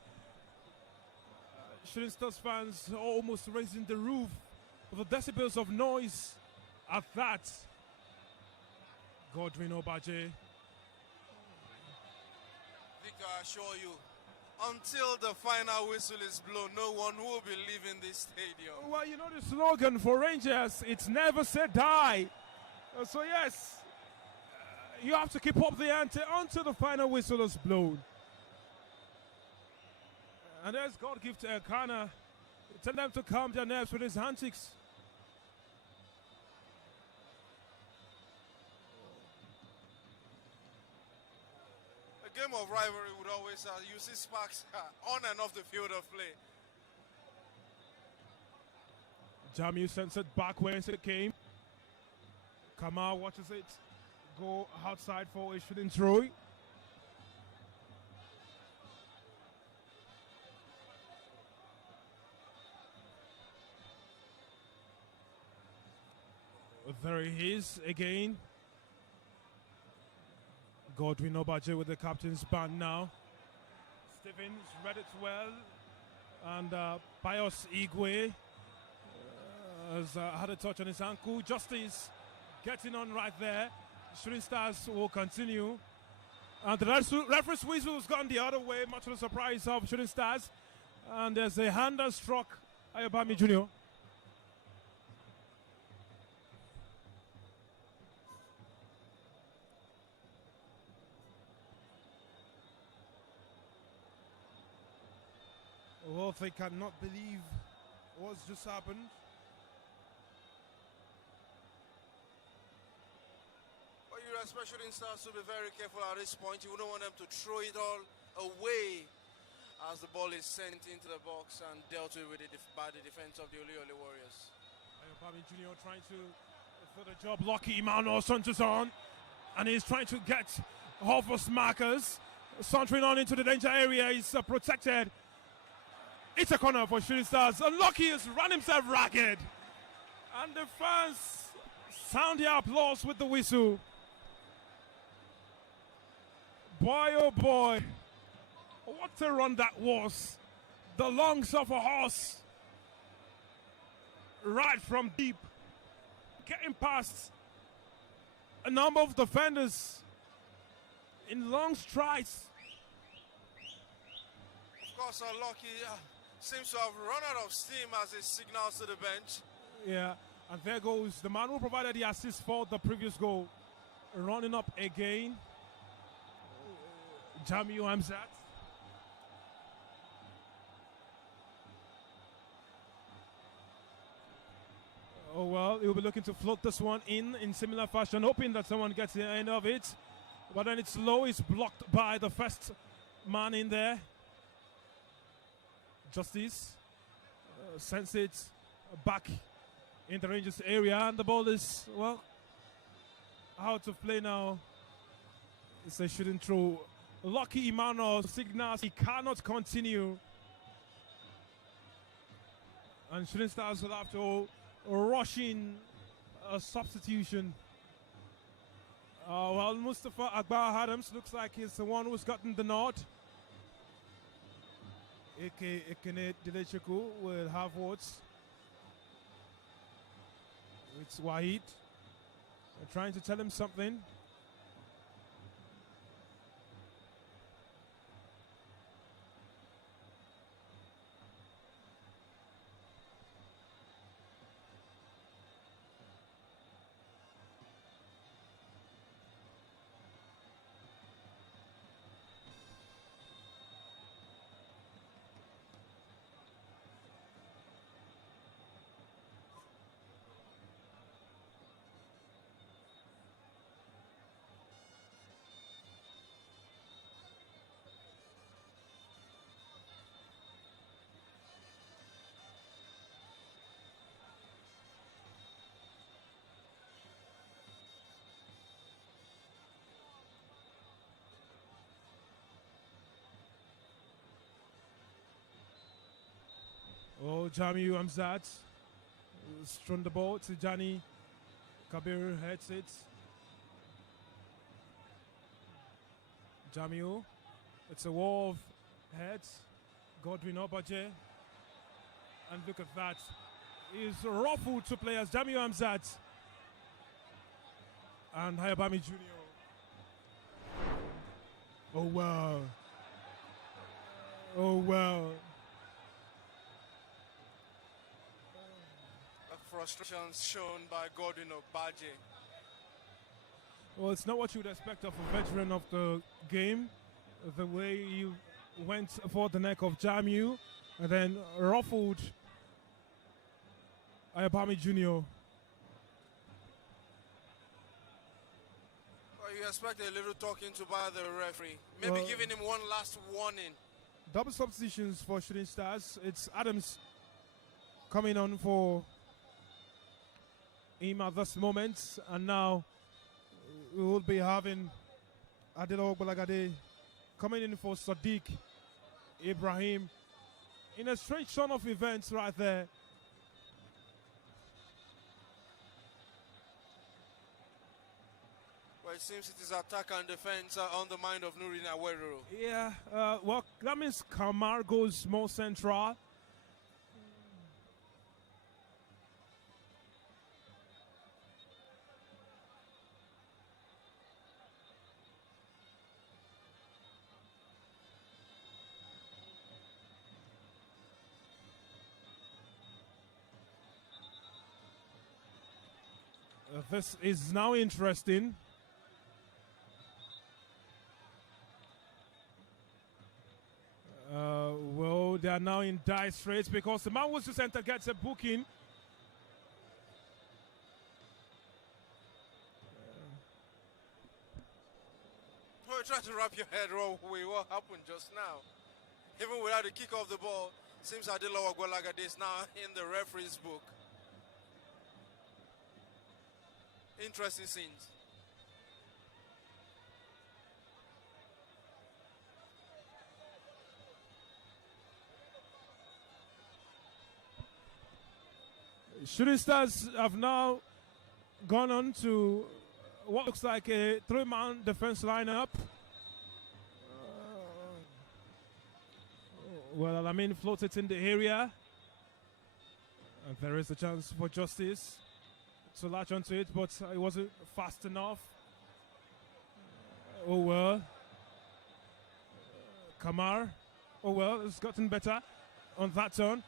Shooting Stars fans almost raising the roof of the decibels of noise at that. Godwin Obaje. Victor, I assure you, until the final whistle is blown, no one will be leaving this stadium. Well, you know the slogan for Rangers, it's never say die. So yes, you have to keep up the ante until the final whistle is blown. And there's God give to Elkanah. Tell them to calm their nerves with his antics. A game of rivalry would always use its sparks on and off the field of play. Jamiu sends it back where it came. Kamal watches it go outside for a shooting throw. There he is again. Godwin Obaje with the captain's band now. Stevens read it well. And Pius Igwe has had a touch on his ankle. Justice getting on right there. Shooting Stars will continue. And the referee's whistle has gone the other way, much to the surprise of Shooting Stars. And there's a hand that struck Ayobami Jr. they cannot believe what's just happened. Well, you expect Shooting Stars to be very careful at this point. You don't want them to throw it all away as the ball is sent into the box and dealt with by the defense of the Oluyole Warriors. Ayobami Jr. trying to for the job. Lucky Emmanuel Sanchez on, and he's trying to get Hoffa's markers. Sauntering on into the danger area. He's protected. It's a corner for Shooting Stars. And Lucky has run himself ragged. And the fans sound their applause with the whistle. Boy, oh boy. What a run that was. The lungs of a horse. Right from deep. Getting past a number of defenders in long strides. Of course, Lucky seems to have run out of steam as he signals to the bench. Yeah, and there goes the man who provided the assist for the previous goal. Running up again. Jamiu Hamzat. Oh well, he'll be looking to float this one in similar fashion, hoping that someone gets the end of it. But then it's low, it's blocked by the first man in there. Justice sends it back in the Rangers area, and the ball is, well, out of play now. It's a shooting throw. Lucky Emmanuel signals he cannot continue. And Shooting Stars will have to rush in a substitution. Well, Mustafa Akbar Adams looks like he's the one who's gotten the nod. Eke Ekene Dilecheku will have words. It's Wahid. They're trying to tell him something. Oh, Jamiu Hamzat strung the ball to Johnny. Kabir heads it. Jamiu. It's a wall of heads. Godwin Obaje. And look at that. He's ruffled two players. Jamiu Hamzat and Hayabami Jr. Oh, wow. Oh, wow. Frustrations shown by Godwin Obaje. Well, it's not what you would expect of a veteran of the game. The way he went for the neck of Jamiu and then ruffled Ayabami Jr. Well, you expect a little talking to by the referee. Maybe giving him one last warning. Double substitutions for Shooting Stars. It's Adams coming on for him at this moment, and now we will be having Adelo Balagade coming in for Sadiq Ibrahim in a strange turn of events right there. Well, it seems it is attack and defense on the mind of Nurin Awerro. Yeah, well, that means Kamar goes more central. This is now interesting. Well, Oh, they are now in dire straits because the man who to center gets a booking. Oh, try to wrap your head around what happened just now. Even without the kick of the ball, seems Adilawa Gwalaga is now in the referee's book. Interesting scenes. Shooting Stars have now gone on to what looks like a three-man defense lineup. Well, I mean, floated in the area. And there is a chance for Justice to latch onto it, but it wasn't fast enough. Oh well. Kamar. Oh well, it's gotten better on that turn.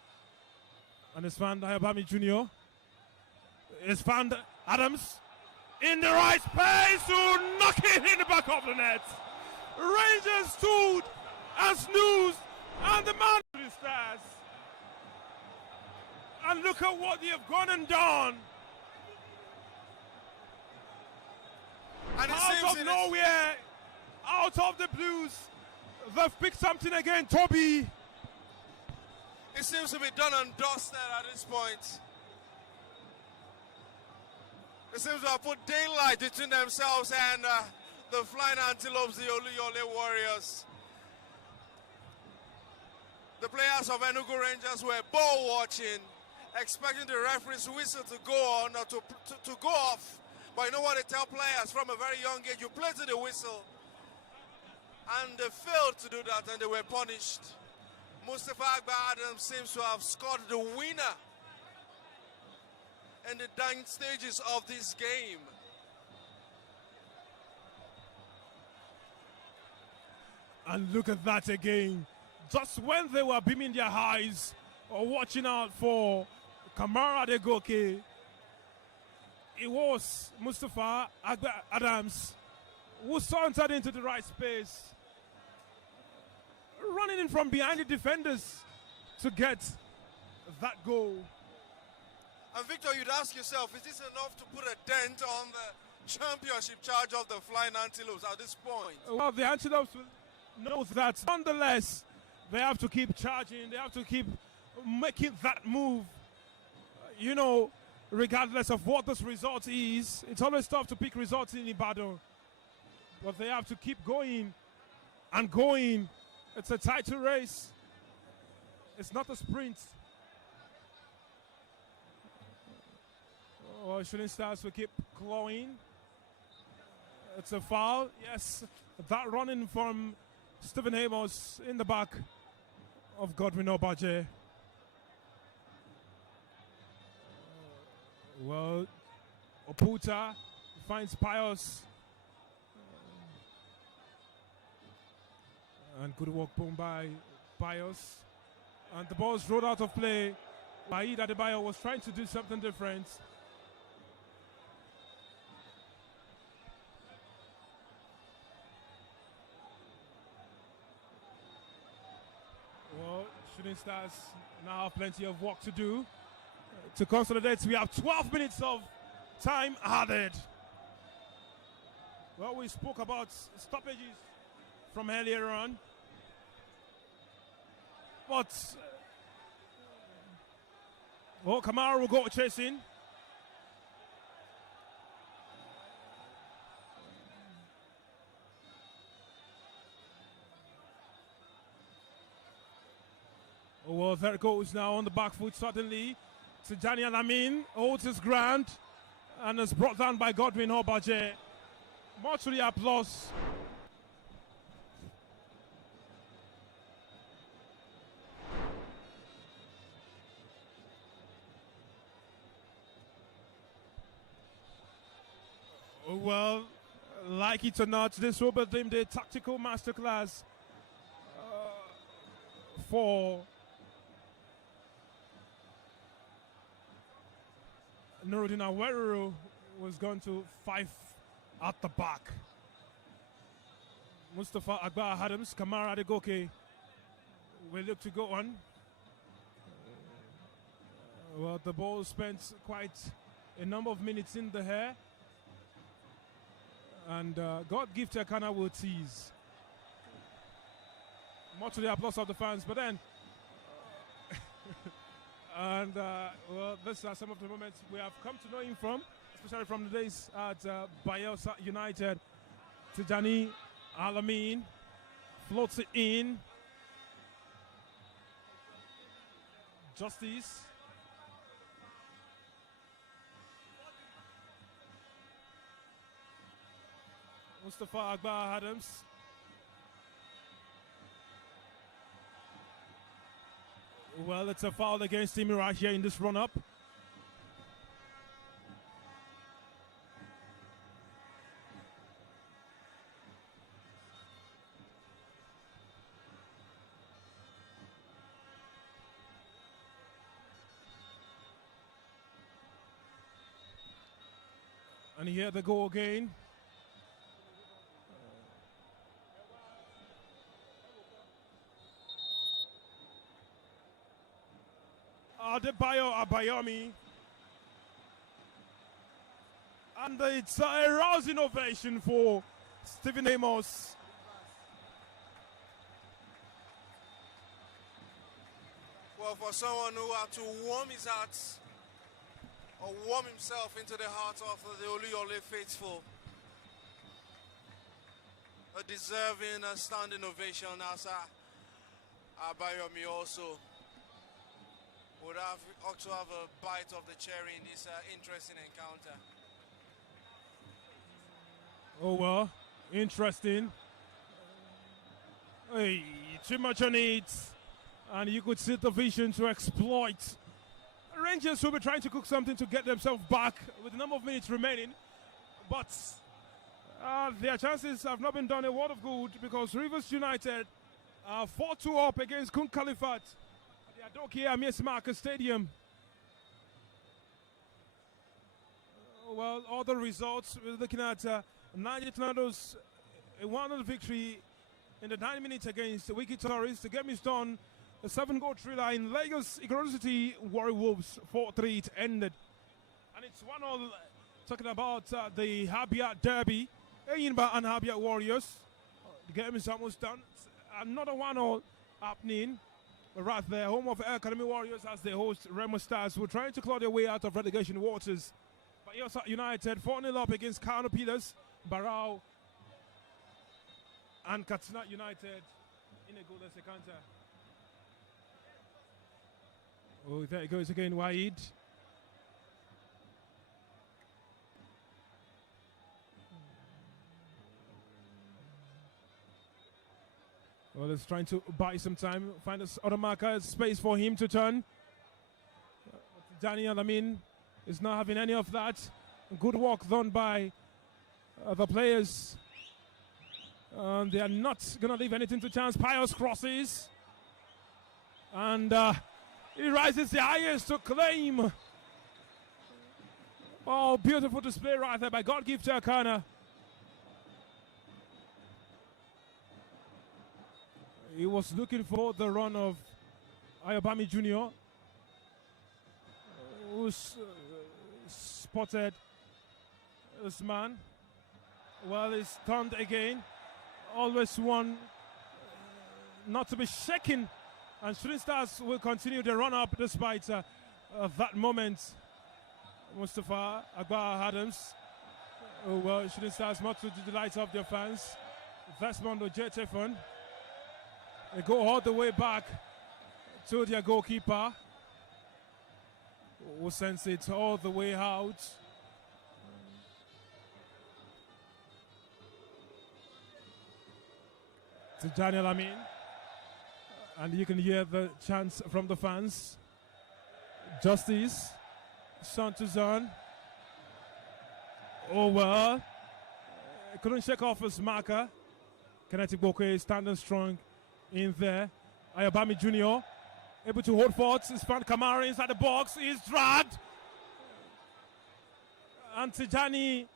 And it's found Ayabami Jr. It's found Adams in the right space to knock it in the back of the net. Rangers stood and snoozed, and the man to the Stars. And look at what they have gone and done. And out of nowhere, out of the Blues, they've picked something again, Toby. It seems to be done and dusted at this point. It seems to have put daylight between themselves and the Flying Antelopes, the Oluyole Warriors. The players of ENUGU Rangers were ball watching, expecting the referee's whistle to go on or to go off. But you know what they tell players from a very young age? You play to the whistle. And they failed to do that and they were punished. Mustafa Agba Adams seems to have scored the winner in the dying stages of this game. And look at that again. Just when they were beaming their eyes or watching out for Kamara Adegoke, it was Mustafa Agba Adams who sauntered into the right space, running in from behind the defenders to get that goal. And Victor, you'd ask yourself, is this enough to put a dent on the championship charge of the Flying Antelopes at this point? Well, the Antelopes will know that. Nonetheless, they have to keep charging. They have to keep making that move. You know, regardless of what this result is, it's always tough to pick results in Ibadan. But they have to keep going and going. It's a title race. It's not a sprint. Oh, Shooting Stars will keep clawing. It's a foul. Yes, that running from Stephen Amos in the back of Godwin Obaje. Well, Oputa finds Pius. And good work boom by Pius. And the ball's rolled out of play. Waheed Adebayo was trying to do something different. Well, Shooting Stars now have plenty of work to do. To consolidate, we have 12 minutes of time added. Well, we spoke about stoppages from earlier on. But, well, Kamara will go chasing. Oh, well, there it goes now on the back foot suddenly. Tijani Alamin holds his ground and is brought down by Godwin Obaje. Much to the applause. Well, like it or not, this will be deemed a tactical masterclass for Nuruddin Aweru, was going to 5 at the back. Mustafa Agba Adams, Kamara Adegoke will look to go on. Well, the ball spent quite a number of minutes in the air. And God give Tekana will tease. Much to the applause of the fans, but then and well, these are some of the moments we have come to know him from, especially from the days at Bayelsa United. Tijani Alamin floats it in. Justice. Mustafa Akbar Adams. Well, it's a foul against Timmy right here in this run-up. And here they go again. Adebayo Abayomi. And it's a rousing ovation for Stephen Amos. Well, for someone who had to warm his heart or warm himself into the heart of the Oluyole faithful, a deserving standing ovation as Abayomi also would ought to have a bite of the cherry in this interesting encounter. Oh well, interesting. Hey, too much on it, and you could see the vision to exploit. Rangers will be trying to cook something to get themselves back with a number of minutes remaining, but their chances have not been done a world of good because Rivers United are 4-2 up against Kun Khalifat. Adokia Mies Marcus Stadium. Well, other results, we're looking at Niger Tornadoes, a 1-0 victory in the 9 minutes against Wiki Tourists. The game is done. A 7-goal thriller in Lagos, Ikorodu City, Warri Wolves, 4-3 it ended. And it's 1-0, talking about the Habia Derby, Eyimba and Habia Warriors. The game is almost done. It's another 1-0 happening. Right there, home of Academy Warriors as they host Remo Stars, who are trying to claw their way out of relegation waters. Bayelsa United 4-0 up against Kano Pillars, Barao, and Katsina United in a goalless encounter. Oh, there it goes again, Waid. Well, it's trying to buy some time, find this other marker, space for him to turn. Daniel Amin is not having any of that. Good work done by the players. They are not going to leave anything to chance. Pius crosses. And he rises the highest to claim. Oh, beautiful display right there by God Gift Akana. He was looking for the run of Ayobami Jr., who's spotted this man. Well, he's turned again. Always one not to be shaken. And Shooting Stars will continue the run-up despite that moment. Mustafa Akbar Adams. Oh, well, Shooting Stars much to the delight of their fans. Vesmondo Jetefon. They go all the way back to their goalkeeper, who sends it all the way out. To Daniel Amin. And you can hear the chants from the fans. Justice, son to son. Oh well. Couldn't shake off his marker. Kinetic Bokwe standing strong in there. Ayobami Jr. able to hold forth. He's found Kamara inside the box. He's dragged. And Tijani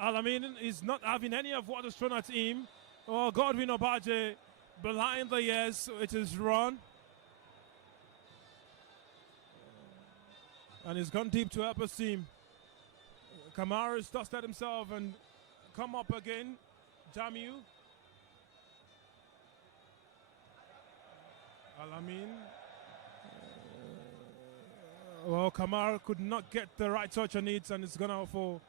Alamin is not having any of what is thrown at him. Oh, Godwin Obaje behind the ears, so it is run. And he's gone deep to help his team. Kamara has dusted himself and come up again. Jamiu. Alamin. Well, Kamara could not get the right touch on it, and it's gone out for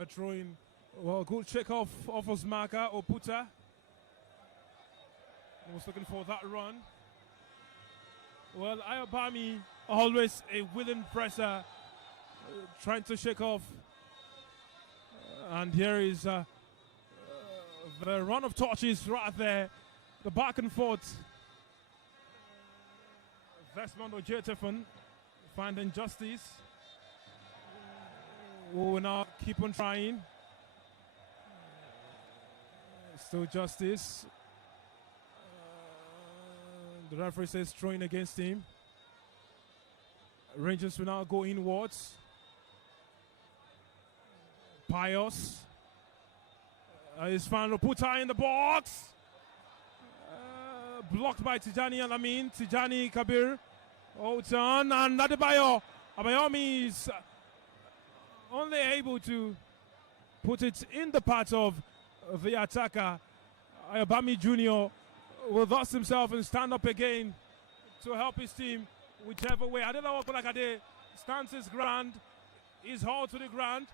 a throw-in. Well, good check off Osmaka Oputa. He was looking for that run. Well, Ayobami, always a willing presser, trying to shake off. And here is the run of touches right there. The back and forth. Desmond Ojetefon finding justice. We will now keep on trying. Still justice. The referee says throwing against him. Rangers will now go inwards. Pius is found to put her in the box. Blocked by Tijani Alamin. Tijani Kabir. Otan and Adebayo. Abayomi is only able to put it in the path of the attacker. Ayobami Jr. will dust himself and stand up again to help his team whichever way. Adelawa Kolakade stands his ground, is hauled to the ground.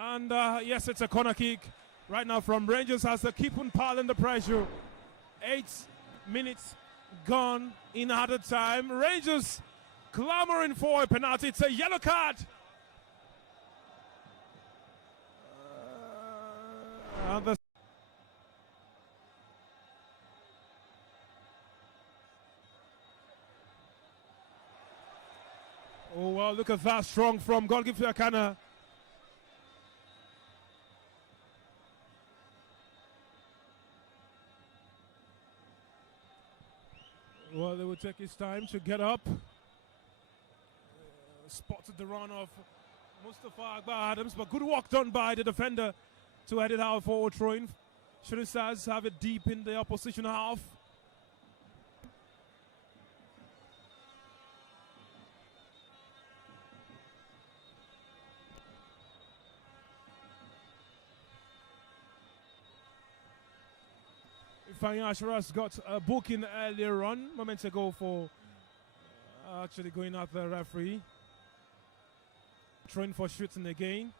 And yes, it's a corner kick right now from Rangers as they keep on piling the pressure. 8 minutes gone in added time. Rangers clamoring for a penalty. It's a yellow card. Oh, well, look at that. Strong from goalkeeper Akana. Well, they will take his time to get up. Spotted the run of Mustafa Akbar Adams, but good work done by the defender to head it out forward throwing. Shooting Stars have it deep in the opposition half. Fanny Asheras got a booking earlier on, moments ago, for actually going at the referee. Throwing for shooting again.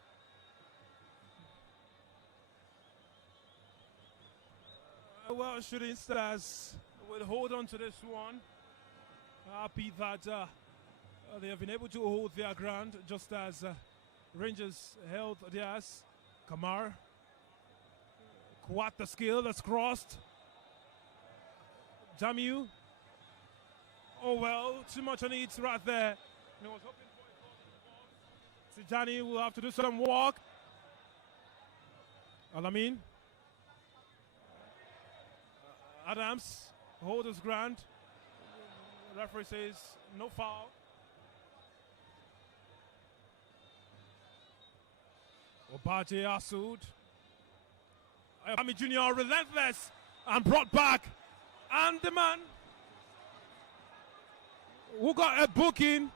Well, Shooting Stars will hold on to this one. Happy that they have been able to hold their ground just as Rangers held theirs. Kamar. Quite the skill that's crossed. Jamiu. Oh well, too much on it right there. And I was hoping for a Tijani will have to do some work. Alamin. Adams hold his ground. The referee says no foul. Obaje Asud. Ayobami Jr. relentless and brought back. And the man who got a booking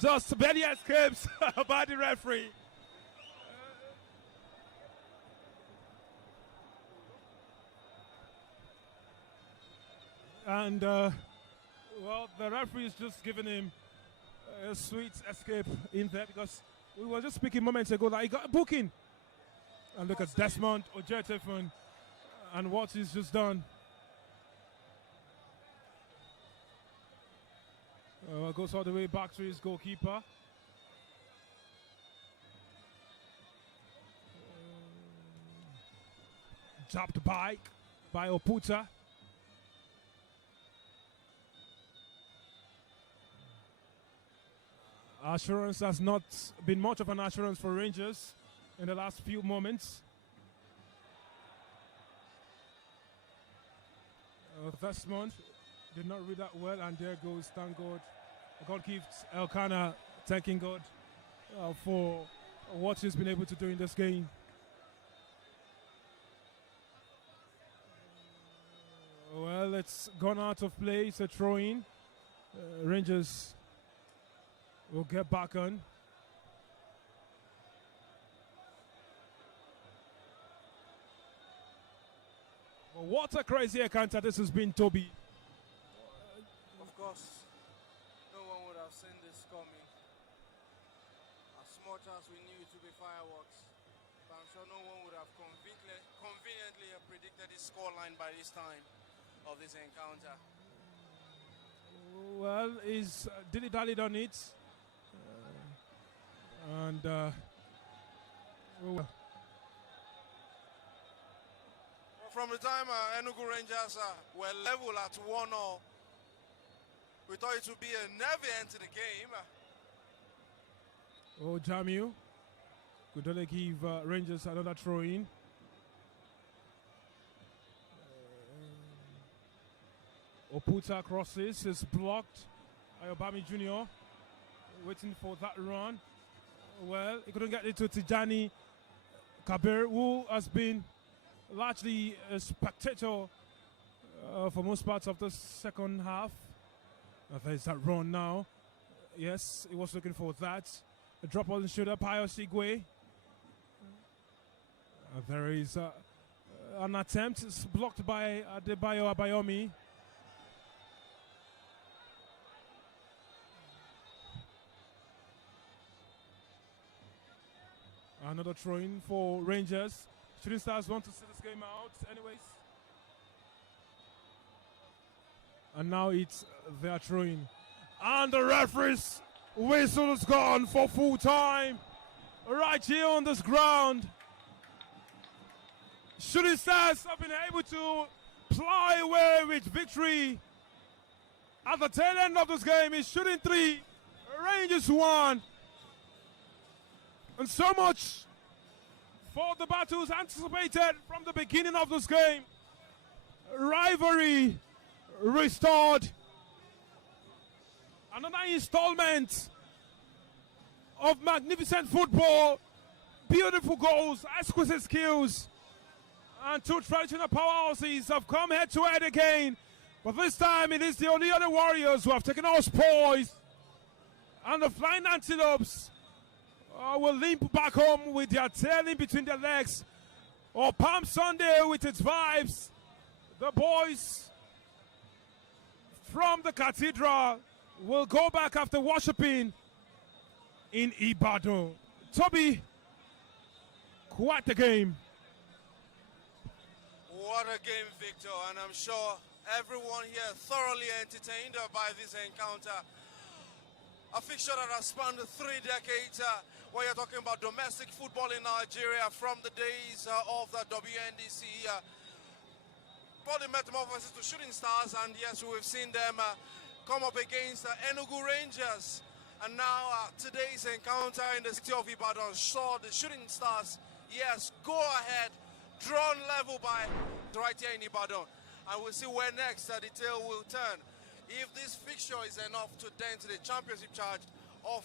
just barely escapes by the referee. And well, the referee is just giving him a sweet escape in there, because we were just speaking moments ago that he got a booking. And look at Desmond Ojetefon and what he's just done. Goes all the way back to his goalkeeper. Dropped by Oputa. Assurance has not been much of an assurance for Rangers in the last few moments. Desmond did not read that well, and there goes, thank God. God keeps Elkanah thanking God for what he's been able to do in this game. Well, it's gone out of play. It's a throw-in. Rangers will get back on. Well, what a crazy encounter this has been, Toby. Of course, no one would have seen this coming. As much as we knew it to be fireworks, but I'm sure no one would have conveniently predicted the scoreline by this time of this encounter. Well, he's dilly-dallied on it. From the time ENUGU Rangers were level at 1-0, we thought it would be a nervy end to the game. Oh, Jamiu could only give Rangers another throw-in. Oputa crosses, is blocked. Ayobami Jr. waiting for that run. Well, he couldn't get it to Tijani Kabir, who has been largely a spectator for most parts of the second half. There's that run now. Yes, he was looking for that. A drop on the shoulder, Pius Igwe. There is an attempt. It's blocked by Adebayo Abayomi. Another throw-in for Rangers. Shooting Stars want to see this game out anyways. And now it's their throw-in. And the referee's whistle is gone for full time. Right here on this ground. Shooting Stars have been able to ply away with victory. At the tail end of this game is Shooting 3, Rangers 1. And so much for the battles anticipated from the beginning of this game. Rivalry restored. Another installment of magnificent football, beautiful goals, exquisite skills, and two traditional powerhouses have come head to head again. But this time it is the Oluyole Warriors who have taken all spoils, and the Flying Antelopes will limp back home with their tail in between their legs. Or Palm Sunday with its vibes. The boys from the cathedral will go back after worshiping in Ibadan. Toby, quite a game. What a game, Victor, and I'm sure everyone here thoroughly entertained by this encounter. A fixture that has spanned 3 decades, where you're talking about domestic football in Nigeria from the days of the WNDC. Body metamorphosis to Shooting Stars, and yes, we've seen them come up against ENUGU Rangers. And now today's encounter in the city of Ibadan saw the Shooting Stars, yes, go ahead, drawn level by right here in Ibadan. And we'll see where next the tale will turn. If this fixture is enough to dent the championship charge of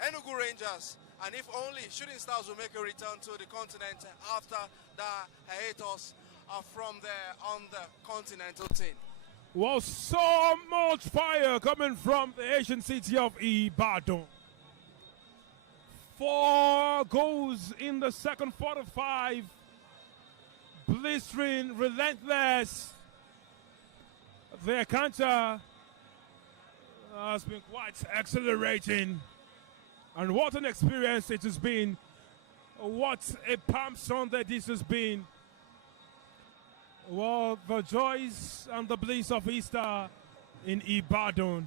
ENUGU Rangers, and if only Shooting Stars will make a return to the continent after the hiatus from there on the continental team. Was so much fire coming from the Asian city of Ibadan. 4 goals in the second 45. Blistering, relentless. Their counter has been quite exhilarating. And what an experience it has been. What a Palm Sunday this has been. Well, the joys and the bliss of Easter in Ibadan.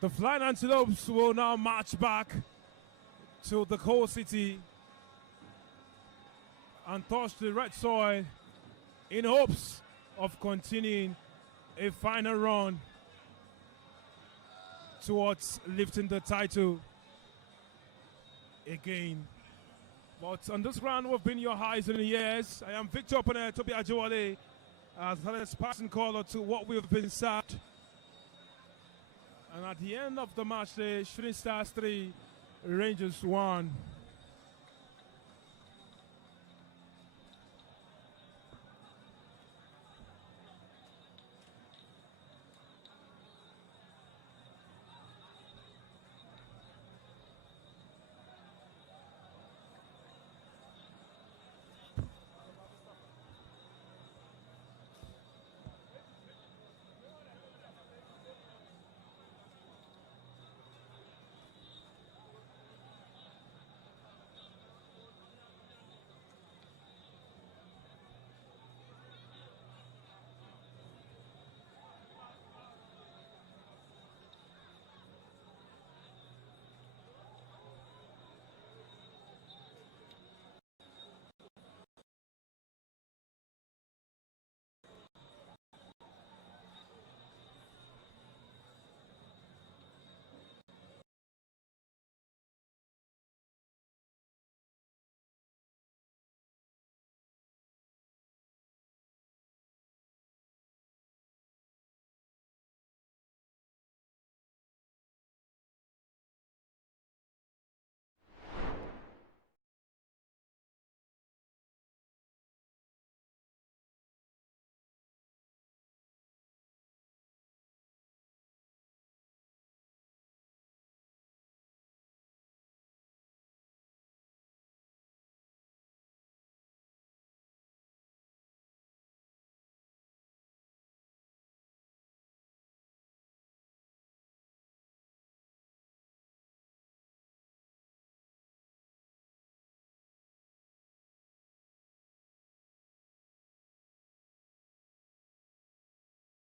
The Flying Antelopes will now march back to the core city and touch the red soil in hopes of continuing a final run towards lifting the title again. But on this ground, we've been your highs in the years. I am Victor Opponent, Toby Ajewale, as well as passing caller to what we've been served. And at the end of the match, the Shooting Stars 3, Rangers 1.